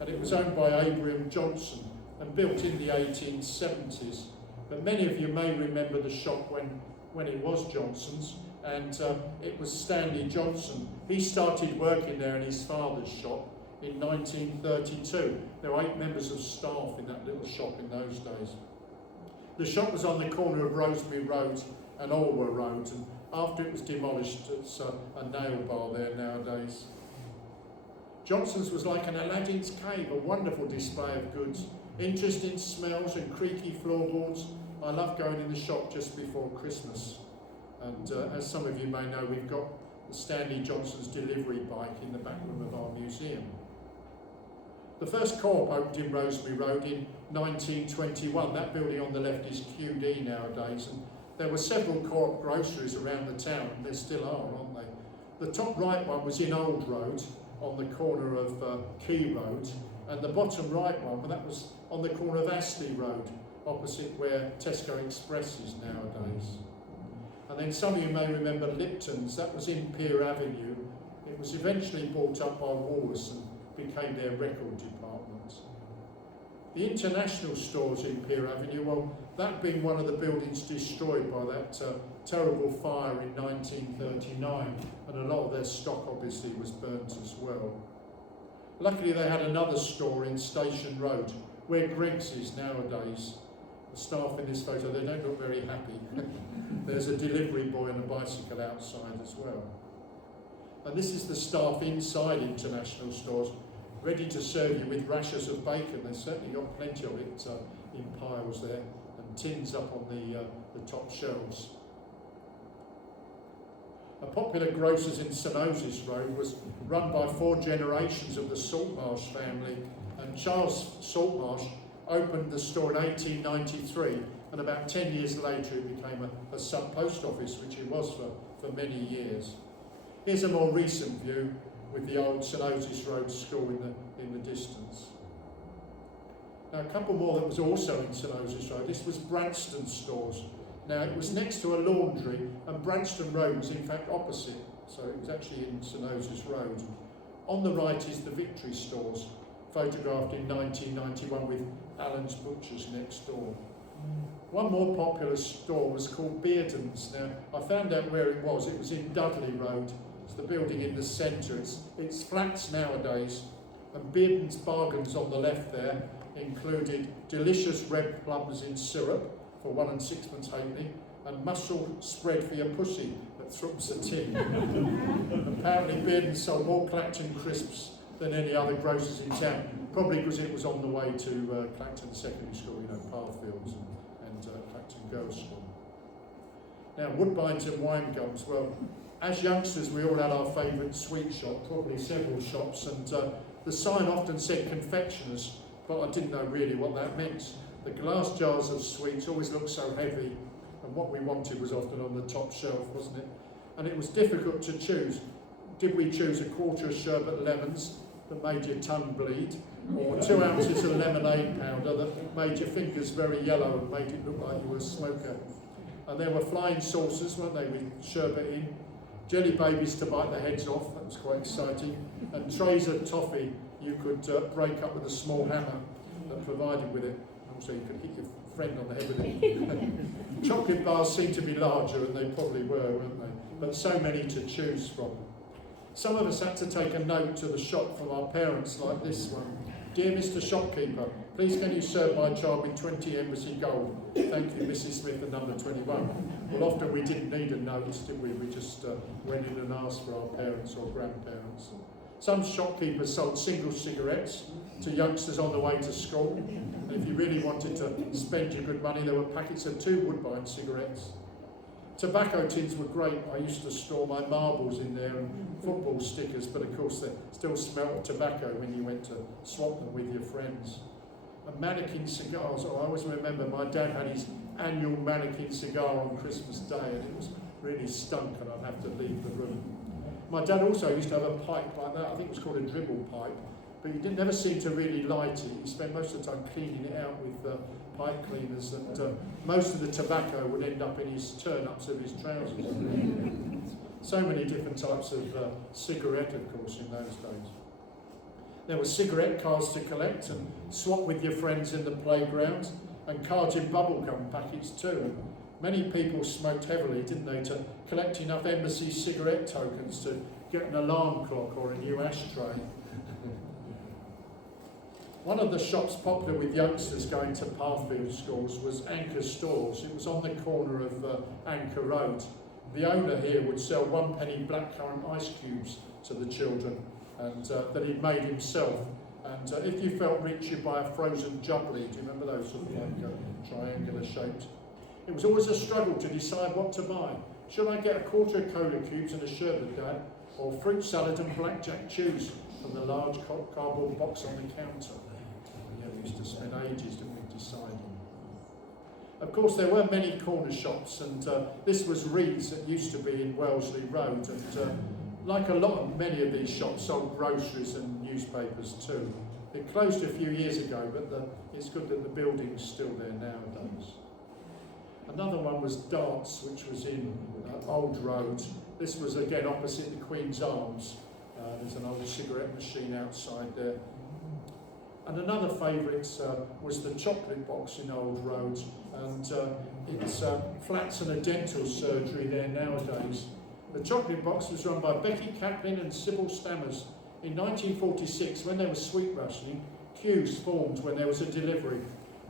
and it was owned by Abraham Johnson and built in the 1870s. But many of you may remember the shop when it was Johnson's, and it was Stanley Johnson. He started working there in his father's shop in 1932. There were 8 members of staff in that little shop in those days. The shop was on the corner of Rosemary Road and Alwell Road, and after it was demolished, it's a nail bar there nowadays. Johnson's was like an Aladdin's cave, a wonderful display of goods, interesting smells and creaky floorboards. I love going in the shop just before Christmas. And as some of you may know, we've got the Stanley Johnson's delivery bike in the back room of our museum. The first Co-op opened in Rosemary Road in 1921. That building on the left is QD nowadays. And there were several Co-op groceries around the town, and there still are, aren't they? The top right one was in Old Road, on the corner of Key Road, and the bottom right one, that was on the corner of Astley Road, opposite where Tesco Express is nowadays. And then some of you may remember Lipton's, that was in Pier Avenue. It was eventually bought up by Woolworths and became their record department. The international stores in Pier Avenue, well, that being one of the buildings destroyed by that terrible fire in 1939, and a lot of their stock obviously was burnt as well. Luckily they had another store in Station Road, where Greggs is nowadays. The staff in this photo, they don't look very happy. There's a delivery boy and a bicycle outside as well. And this is the staff inside international stores, ready to serve you with rashers of bacon. They've certainly got plenty of it in piles there, and tins up on the top shelves. A popular grocer's in St Osy's Road was run by 4 generations of the Saltmarsh family, and Charles Saltmarsh opened the store in 1893 and about 10 years later it became a sub-post office, which it was for many years. Here's a more recent view with the old St Otis Road School in the distance. Now a couple more that was also in St Otis Road. This was Branston Stores. Now it was next to a laundry, and Branston Road was in fact opposite, so it was actually in St Otis Road. On the right is the Victory Stores, photographed in 1991 with Allen's Butchers next door. One more popular store was called Bearden's. Now I found out where it was. It was in Dudley Road. It's the building in the centre. It's flats nowadays, and Bearden's Bargains on the left there included delicious red plums in syrup for 1 6 halfpenny, and mussel spread for your pussy at threepence a tin. Apparently Bearden's sold more Clacton crisps than any other grocers in town, probably because it was on the way to Clacton Secondary School, you know, Parfields and Clacton Girls' School. Now, Woodbines and Wine Gums, well, as youngsters we all had our favourite sweet shop, probably several shops, and the sign often said confectioners, but I didn't know really what that meant. The glass jars of sweets always looked so heavy, and what we wanted was often on the top shelf, wasn't it? And it was difficult to choose. Did we choose a quarter of sherbet lemons that made your tongue bleed, or 2 ounces of lemonade powder that made your fingers very yellow and made it look like you were a smoker? And there were flying saucers, weren't they, with sherbet in, jelly babies to bite the heads off, that was quite exciting, and trays of toffee you could break up with a small hammer that provided with it. Also, you could hit your friend on the head with it. Chocolate bars seemed to be larger, and they probably were, weren't they? But so many to choose from. Some of us had to take a note to the shop from our parents, like this one. Dear Mr. Shopkeeper, please can you serve my child with 20 Embassy Gold? Thank you, Mrs. Smith, at number 21. Well, often we didn't need a note, did we? We just went in and asked for our parents or grandparents. Some shopkeepers sold single cigarettes to youngsters on the way to school. And if you really wanted to spend your good money, there were packets of 2 Woodbine cigarettes. Tobacco tins were great. I used to store my marbles in there and football stickers, but of course they still smelled of tobacco when you went to swap them with your friends. And mannequin cigars. Oh, I always remember my dad had his annual mannequin cigar on Christmas Day, and it was really stunk, and I'd have to leave the room. My dad also used to have a pipe like that. I think it was called a dribble pipe, but he didn't never seem to really light it. He spent most of the time cleaning it out with pipe cleaners, and most of the tobacco would end up in his turn-ups of his trousers. So many different types of cigarette, of course, in those days. There were cigarette cards to collect and swap with your friends in the playground, and cards in bubblegum packets too. Many people smoked heavily, didn't they, to collect enough embassy cigarette tokens to get an alarm clock or a new ashtray. One of the shops popular with youngsters going to Parfield schools was Anchor Stores. It was on the corner of Anchor Road. The owner here would sell 1-penny blackcurrant ice cubes to the children, and that he'd made himself. And if you felt rich, you'd buy a frozen jubbly. Do you remember those sort of like triangular shaped? It was always a struggle to decide what to buy. Should I get a quarter of cola cubes and a sherbet, Dad, or fruit salad and blackjack chews from the large cardboard box on the counter? Yeah, we used to spend ages deciding. Of course, there were many corner shops, and this was Reed's that used to be in Wellesley Road, and like many of these shops sold groceries and newspapers too. It closed a few years ago, but it's good that the building's still there nowadays. Another one was Darts, which was in Old Road. This was again opposite the Queen's Arms. There's an old cigarette machine outside there. And another favourite was the chocolate box in Old Road, and it's flats and a dental surgery there nowadays. The chocolate box was run by Becky Caplin and Sybil Stammers. In 1946, when there was sweet rationing, queues formed when there was a delivery.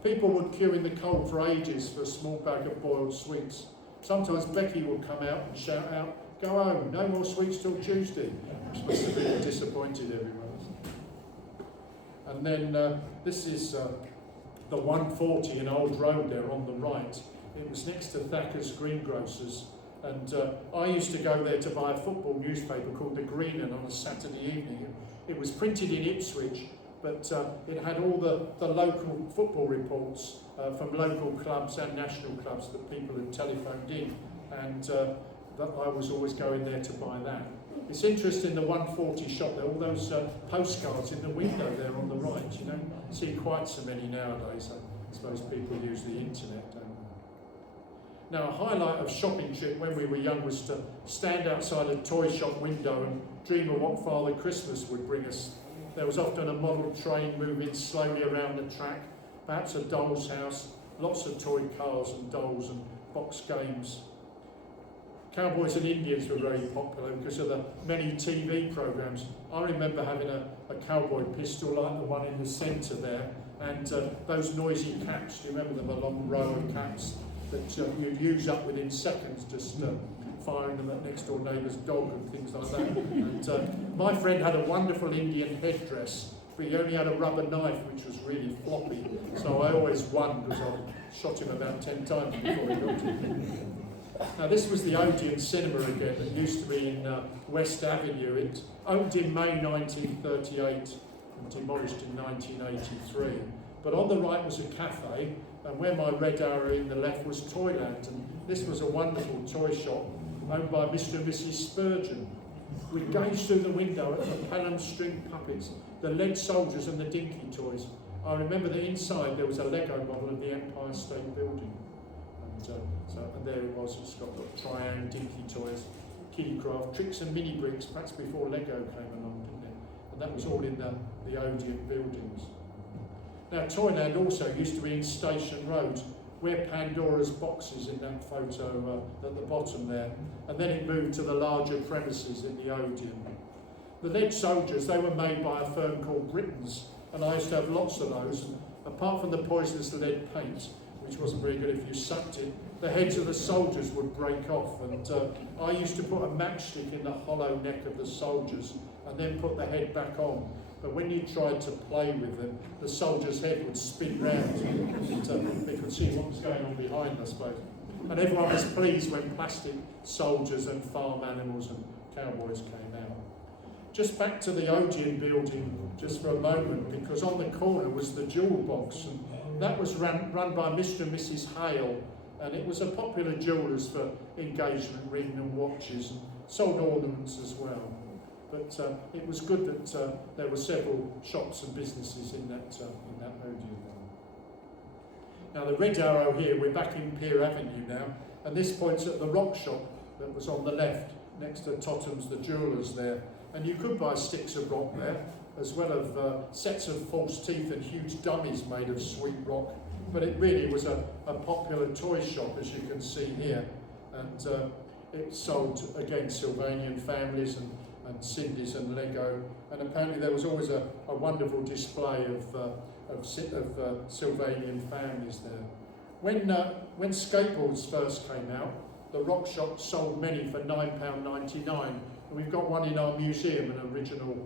People would queue in the cold for ages for a small bag of boiled sweets. Sometimes Becky would come out and shout out, "Go home, no more sweets till Tuesday," which must have really disappointed everyone. And then this is the 140 in Old Road there on the right. It was next to Thacker's Greengrocers, and I used to go there to buy a football newspaper called The Greenan on a Saturday evening. It was printed in Ipswich, but it had all the local football reports from local clubs and national clubs that people had telephoned in, and that I was always going there to buy that. It's interesting, the 140 shop there, all those postcards in the window there on the right. You don't see quite so many nowadays. I suppose people use the internet, don't they? Now, a highlight of shopping trip when we were young was to stand outside a toy shop window and dream of what Father Christmas would bring us. There was often a model train moving slowly around the track, perhaps a doll's house, lots of toy cars and dolls and box games. Cowboys and Indians were very popular because of the many TV programmes. I remember having a cowboy pistol like the one in the centre there, and those noisy caps. Do you remember them, a long row of caps that you'd use up within seconds, just firing them at next door neighbour's dog and things like that. And my friend had a wonderful Indian headdress, but he only had a rubber knife which was really floppy, so I always won because I shot him about 10 times before he got it. Now, this was the Odeon Cinema again that used to be in West Avenue. It opened in May 1938 and demolished in 1983. But on the right was a cafe, and where my red arrow in the left was Toyland. And this was a wonderful toy shop owned by Mr. and Mrs. Spurgeon. We gazed through the window at the Pelham string puppets, the lead soldiers and the dinky toys. I remember that inside there was a Lego model of the Empire State Building. And there it was. It's got Triangle, dinky toys, Keycraft, tricks and mini bricks, perhaps before Lego came along, didn't it? And that was all in the Odeon buildings. Now, Toyland also used to be in Station Road, where Pandora's boxes in that photo at the bottom there, and then it moved to the larger premises in the Odeon. The lead soldiers, they were made by a firm called Britton's, and I used to have lots of those. And apart from the poisonous lead paint, which wasn't very good if you sucked it, the heads of the soldiers would break off, and I used to put a matchstick in the hollow neck of the soldiers and then put the head back on. But when you tried to play with them, the soldier's head would spin round, and they could see what was going on behind, I suppose. And everyone was pleased when plastic soldiers and farm animals and cowboys came out. Just back to the Odeon building just for a moment, because on the corner was the jewel box, and that was run by Mr. and Mrs. Hale, and it was a popular jewellers for engagement ring and watches, and sold ornaments as well. But it was good that there were several shops and businesses in that Odeon. Now, the red arrow here, we're back in Pier Avenue now, and this points at the rock shop that was on the left, next to Totham's the jewellers there. And you could buy sticks of rock there, as well as sets of false teeth and huge dummies made of sweet rock. But it really was a popular toy shop, as you can see here. And it sold, again, Sylvanian families and Cindy's and Lego. And apparently there was always a wonderful display of Sylvanian families there. When skateboards first came out, the rock shop sold many for £9.99. And we've got one in our museum, an original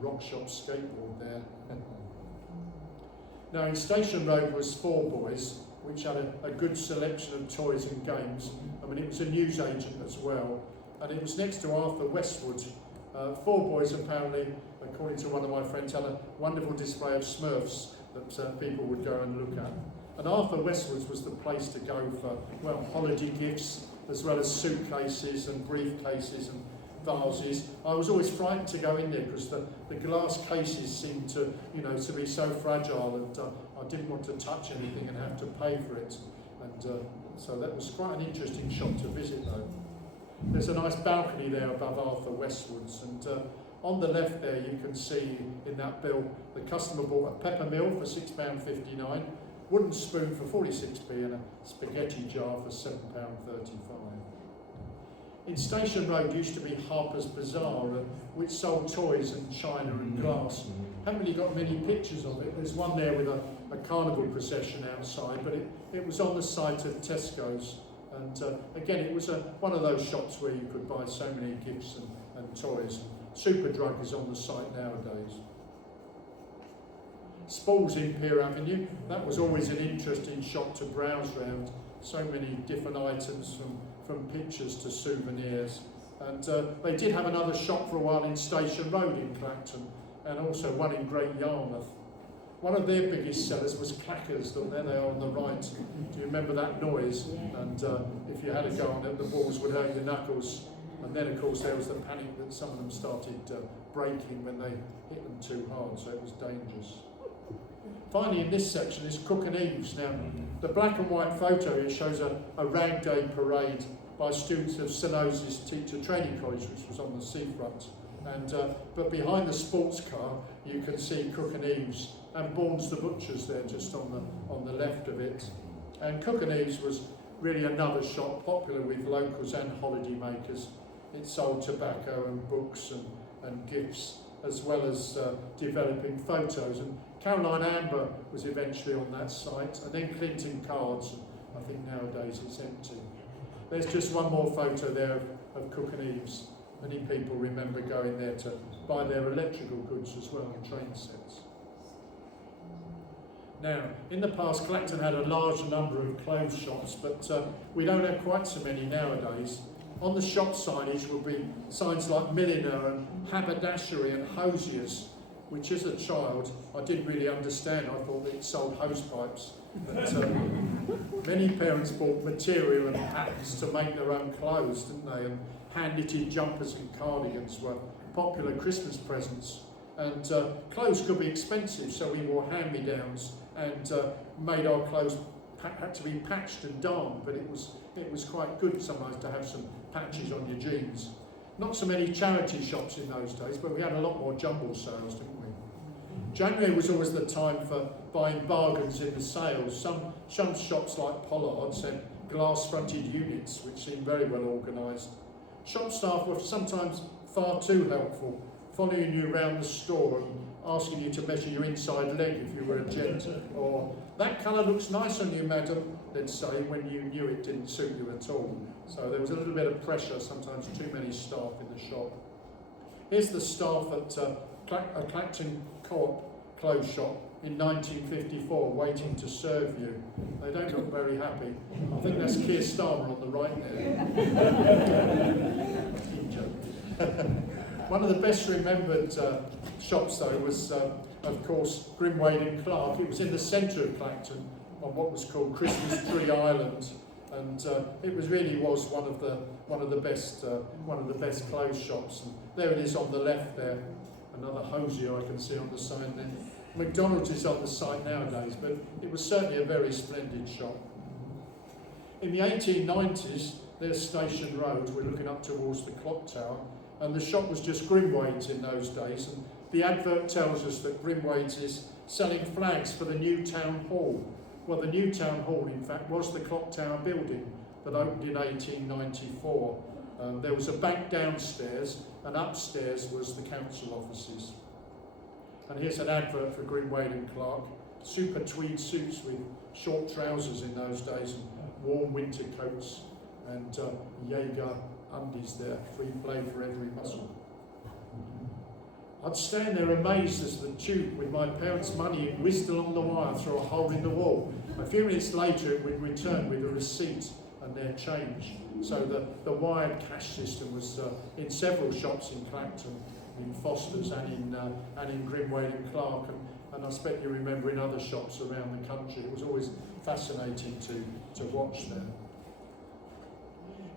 rock shop skateboard there. Now, in Station Road was Four Boys, which had a good selection of toys and games. I mean, it was a newsagent as well. And it was next to Arthur Westwood. Four Boys, apparently, according to one of my friends, had a wonderful display of Smurfs that people would go and look at. And Arthur Westwood's was the place to go for, well, holiday gifts, as well as suitcases and briefcases and vases. I was always frightened to go in there because the glass cases seemed to be so fragile, and I didn't want to touch anything and have to pay for it. And so that was quite an interesting shop to visit, though. There's a nice balcony there above Arthur Westwood's, and on the left there you can see in that bill the customer bought a pepper mill for £6.59, wooden spoon for 46p, and a spaghetti jar for £7.35. In Station Road used to be Harper's Bazaar, which sold toys and china and glass. Haven't really got many pictures of it. There's one there with a carnival procession outside, but it was on the site of Tesco's. And again, it was one of those shops where you could buy so many gifts and toys. Superdrug is on the site nowadays. Spall's in Pier Avenue. That was always an interesting shop to browse round. So many different items from pictures to souvenirs. And they did have another shop for a while in Station Road in Clacton. and also one in Great Yarmouth. One of their biggest sellers was Clackers. Look, there they are on the right. Do you remember that noise? And if you had a go on it, the balls would hurt your knuckles. And then, of course, there was the panic that some of them started breaking when they hit them too hard, so it was dangerous. Finally, in this section is Cook and Eves. Now, the black and white photo here shows a rag day parade by students of St Osy's Teacher Training College, which was on the seafront. And but behind the sports car, you can see Cook and Eves and Bourne's the Butchers there, just on the left of it. And Cook and Eves was really another shop popular with locals and holiday makers. It sold tobacco and books and gifts, as well as developing photos. And Caroline Amber was eventually on that site, and then Clinton Cards. I think nowadays it's empty. There's just one more photo there of Cook and Eves. Many people remember going there to buy their electrical goods as well, and train sets. Now, in the past, Clacton had a large number of clothes shops, but we don't have quite so many nowadays. On the shop signage will be signs like milliner and haberdashery and hosiers, which as a child I didn't really understand. I thought that it sold hose pipes. But many parents bought material and patterns to make their own clothes, didn't they? And hand-knitted jumpers and cardigans were popular Christmas presents. And clothes could be expensive, so we wore hand-me-downs and made our clothes had to be patched and darned, but it was quite good sometimes to have some patches on your jeans. Not so many charity shops in those days, but we had a lot more jumble sales, didn't we? January was always the time for buying bargains in the sales. Some shops like Pollard's had glass-fronted units, which seemed very well organised. Shop staff were sometimes far too helpful, following you around the store and asking you to measure your inside leg if you were a gent, or that colour looks nice on you, madam, they'd say, when you knew it didn't suit you at all. So there was a little bit of pressure, sometimes too many staff in the shop. Here's the staff at a Clacton Co-op clothes shop in 1954, waiting to serve you. They don't look very happy. I think that's Keir Starmer on the right there. One of the best remembered shops, though, was, of course, Grimwade and Clark. It was in the centre of Clacton, on what was called Christmas Tree Island, and it really was one of the best clothes shops. And there it is on the left there, another hosier I can see on the side there. McDonald's is on the site nowadays, but it was certainly a very splendid shop. In the 1890s, there's Station Road. We're looking up towards the clock tower. And the shop was just Grimwade's in those days, and the advert tells us that Grimwade's is selling flags for the new town hall. Well, the new town hall, in fact, was the clock tower building that opened in 1894. There was a bank downstairs, and upstairs was the council offices. And here's an advert for Grimwade and Clark. Super tweed suits with short trousers in those days, and warm winter coats, and Jaeger undies there, free play for every muscle. I'd stand there amazed as the tube with my parents' money whizzed along the wire through a hole in the wall. A few minutes later it would return with a receipt and their change. So the wired cash system was in several shops in Clacton, in Foster's and in Grimwade and Clark, and I expect you remember in other shops around the country. It was always fascinating to watch there.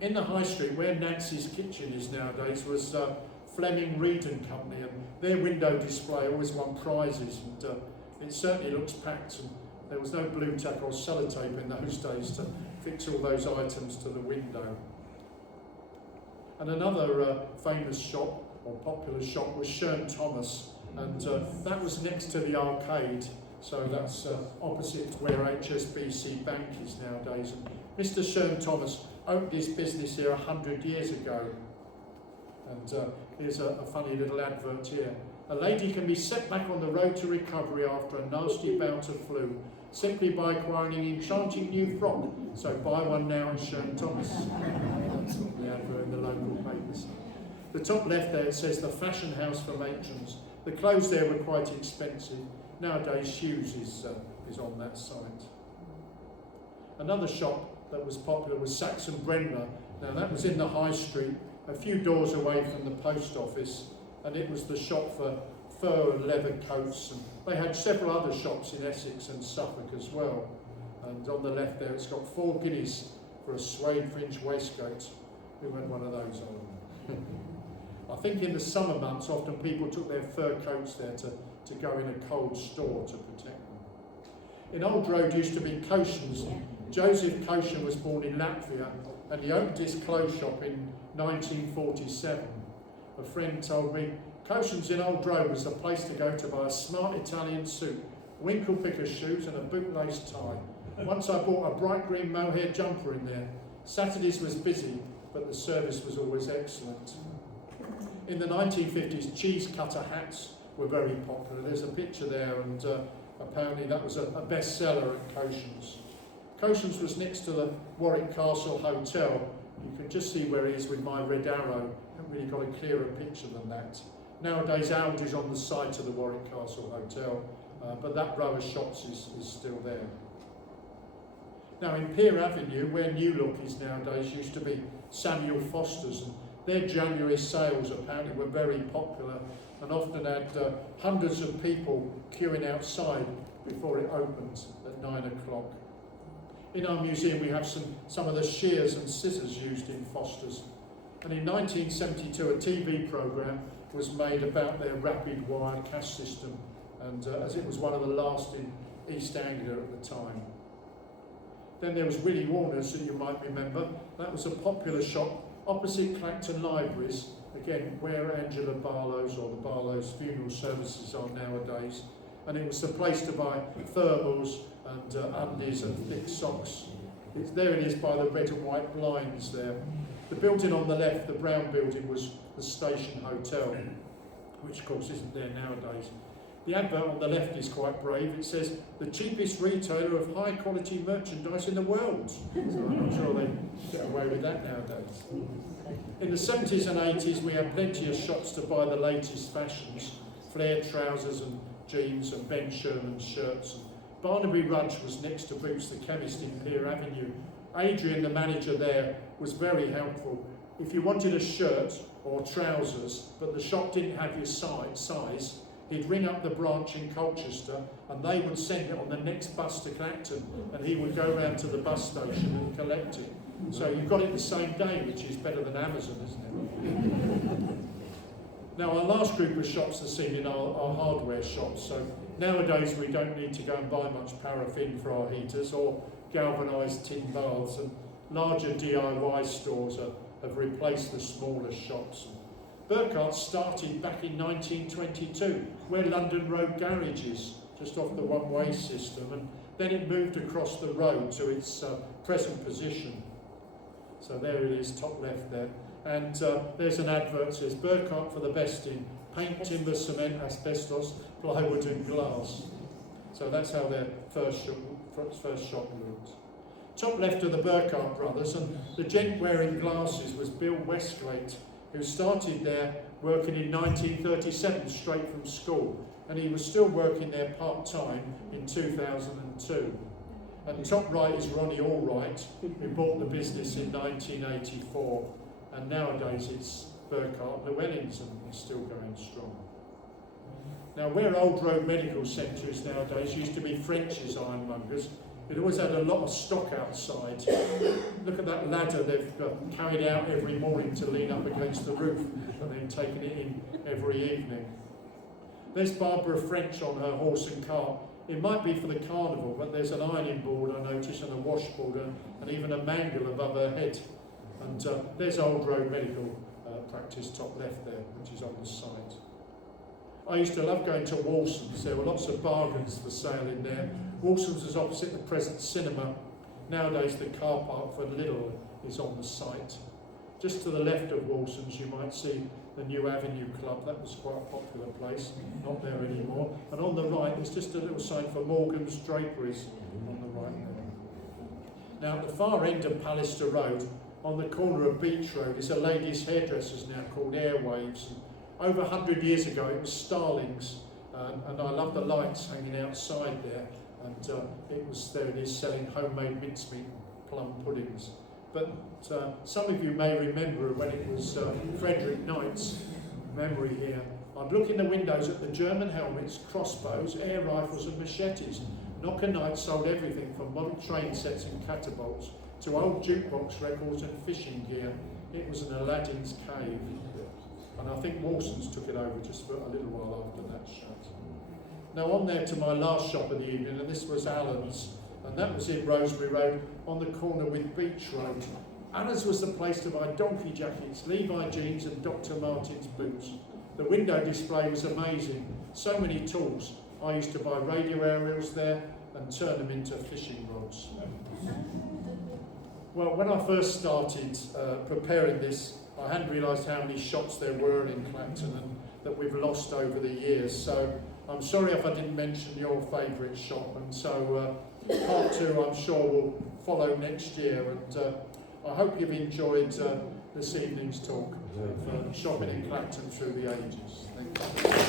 In the High Street, where Nancy's Kitchen is nowadays, was Fleming Reed and Company, and their window display always won prizes, and it certainly looks packed, and there was no blue tack or sellotape in those days to fix all those items to the window. And another famous shop, or popular shop, was Shern Thomas, and that was next to the arcade, so that's opposite where HSBC Bank is nowadays. And Mr. Shern Thomas opened his business here 100 years ago. And here's a funny little advert here. A lady can be set back on the road to recovery after a nasty bout of flu, simply by acquiring an enchanting new frock. So buy one now at Shern Thomas. That's the advert in the local papers. The top left there, it says the fashion house for matrons. The clothes there were quite expensive. Nowadays, Shoes is on that site. Another shop that was popular was Saxon Brenner. Now that was in the High Street, a few doors away from the post office, and it was the shop for fur and leather coats, and they had several other shops in Essex and Suffolk as well. And on the left there, it's got 4 guineas for a suede fringe waistcoat. Who had one of those on? I think in the summer months, often people took their fur coats there to go in a cold store to protect them. In Old Road used to be Koshen's. Joseph Koshen was born in Latvia, and he opened his clothes shop in 1947. A friend told me, Koshen's in Old Road was the place to go to buy a smart Italian suit, winkle picker shoes and a bootlace tie. Once I bought a bright green mohair jumper in there. Saturdays was busy, but the service was always excellent. In the 1950s, cheese cutter hats were very popular. There's a picture there, and apparently that was a bestseller at Koshen's. Koshen's was next to the Warwick Castle Hotel. You can just see where he is with my red arrow. I haven't really got a clearer picture than that. Nowadays, Aldi's on the site of the Warwick Castle Hotel, but that row of shops is still there. Now in Pier Avenue, where New Look is nowadays, used to be Samuel Foster's, and their January sales apparently were very popular and often had hundreds of people queuing outside before it opened at 9 o'clock. In our museum we have some of the shears and scissors used in Foster's. And in 1972 a TV programme was made about their rapid wire cash system, and as it was one of the last in East Anglia at the time. Then there was Willie Warner's, that you might remember. That was a popular shop opposite Clacton Libraries, again where Angela Barlow's or the Barlow's funeral services are nowadays. And it was the place to buy thermals and undies and thick socks. There it is by the red and white blinds there. The building on the left, the brown building, was the Station Hotel, which of course isn't there nowadays. The advert on the left is quite brave. It says, the cheapest retailer of high quality merchandise in the world. So I'm not sure they get away with that nowadays. In the 70s and 80s we had plenty of shops to buy the latest fashions, flared trousers and jeans and Ben Sherman shirts. Barnaby Rudge was next to Boots the chemist in Pier Avenue. Adrian, the manager there, was very helpful. If you wanted a shirt or trousers, but the shop didn't have your size, he'd ring up the branch in Colchester and they would send it on the next bus to Clacton, and he would go round to the bus station and collect it. So you got it the same day, which is better than Amazon, isn't it? Now our last group of shops are seen in our hardware shops. So nowadays we don't need to go and buy much paraffin for our heaters or galvanised tin baths, and larger DIY stores have replaced the smaller shops. Burkhart started back in 1922, where London Road Garage is, just off the one-way system, and then it moved across the road to its present position. So there it is, top left there. And there's an advert that says, Burkhart for the best in paint, timber, cement, asbestos, plywood and glass. So that's how their first shop looked. Top left are the Burkhart brothers, and the gent wearing glasses was Bill Westgate, who started there working in 1937 straight from school, and he was still working there part-time in 2002. And top right is Ronnie Allwright, who bought the business in 1984, and nowadays it's Burkhart Llewellyn's, and it's still going strong. Now where Old Road Medical Centre is nowadays used to be French's Ironmongers. It always had a lot of stock outside. Look at that ladder they've carried out every morning to lean up against the roof, and then taken it in every evening. There's Barbara French on her horse and cart. It might be for the carnival, but there's an ironing board, I notice, and a washboard, and even a mangle above her head. And there's Old Road Medical Practice, top left there, which is on the site. I used to love going to Walson's. There were lots of bargains for sale in there. Walson's is opposite the present cinema. Nowadays the car park for Lidl is on the site. Just to the left of Walson's you might see the New Avenue Club. That was quite a popular place, not there anymore. And on the right there's just a little sign for Morgan's Draperies on the right there. Now at the far end of Pallister Road, on the corner of Beach Road, is a ladies' hairdressers now called Airwaves. Over 100 years ago it was Starling's, and I love the lights hanging outside there, and there it is selling homemade mincemeat and plum puddings. But some of you may remember when it was Frederick Knight's memory here I'd look in the windows at the German helmets, crossbows, air rifles and machetes. Knocker Knights sold everything from model train sets and catapults to old jukebox records and fishing gear. It was an Aladdin's cave. And I think Mawson's took it over just for a little while after that shut. Now on there to my last shop of the evening, and this was Allen's, and that was in Rosebery Road on the corner with Beach Road. Allen's was the place to buy donkey jackets, Levi jeans and Dr. Martens boots. The window display was amazing, so many tools. I used to buy radio aerials there and turn them into fishing rods. Well, when I first started preparing this, I hadn't realised how many shops there were in Clacton and that we've lost over the years. So I'm sorry if I didn't mention your favourite shop. And so part 2, I'm sure, will follow next year. And I hope you've enjoyed this evening's talk of shopping in Clacton through the ages. Thank you.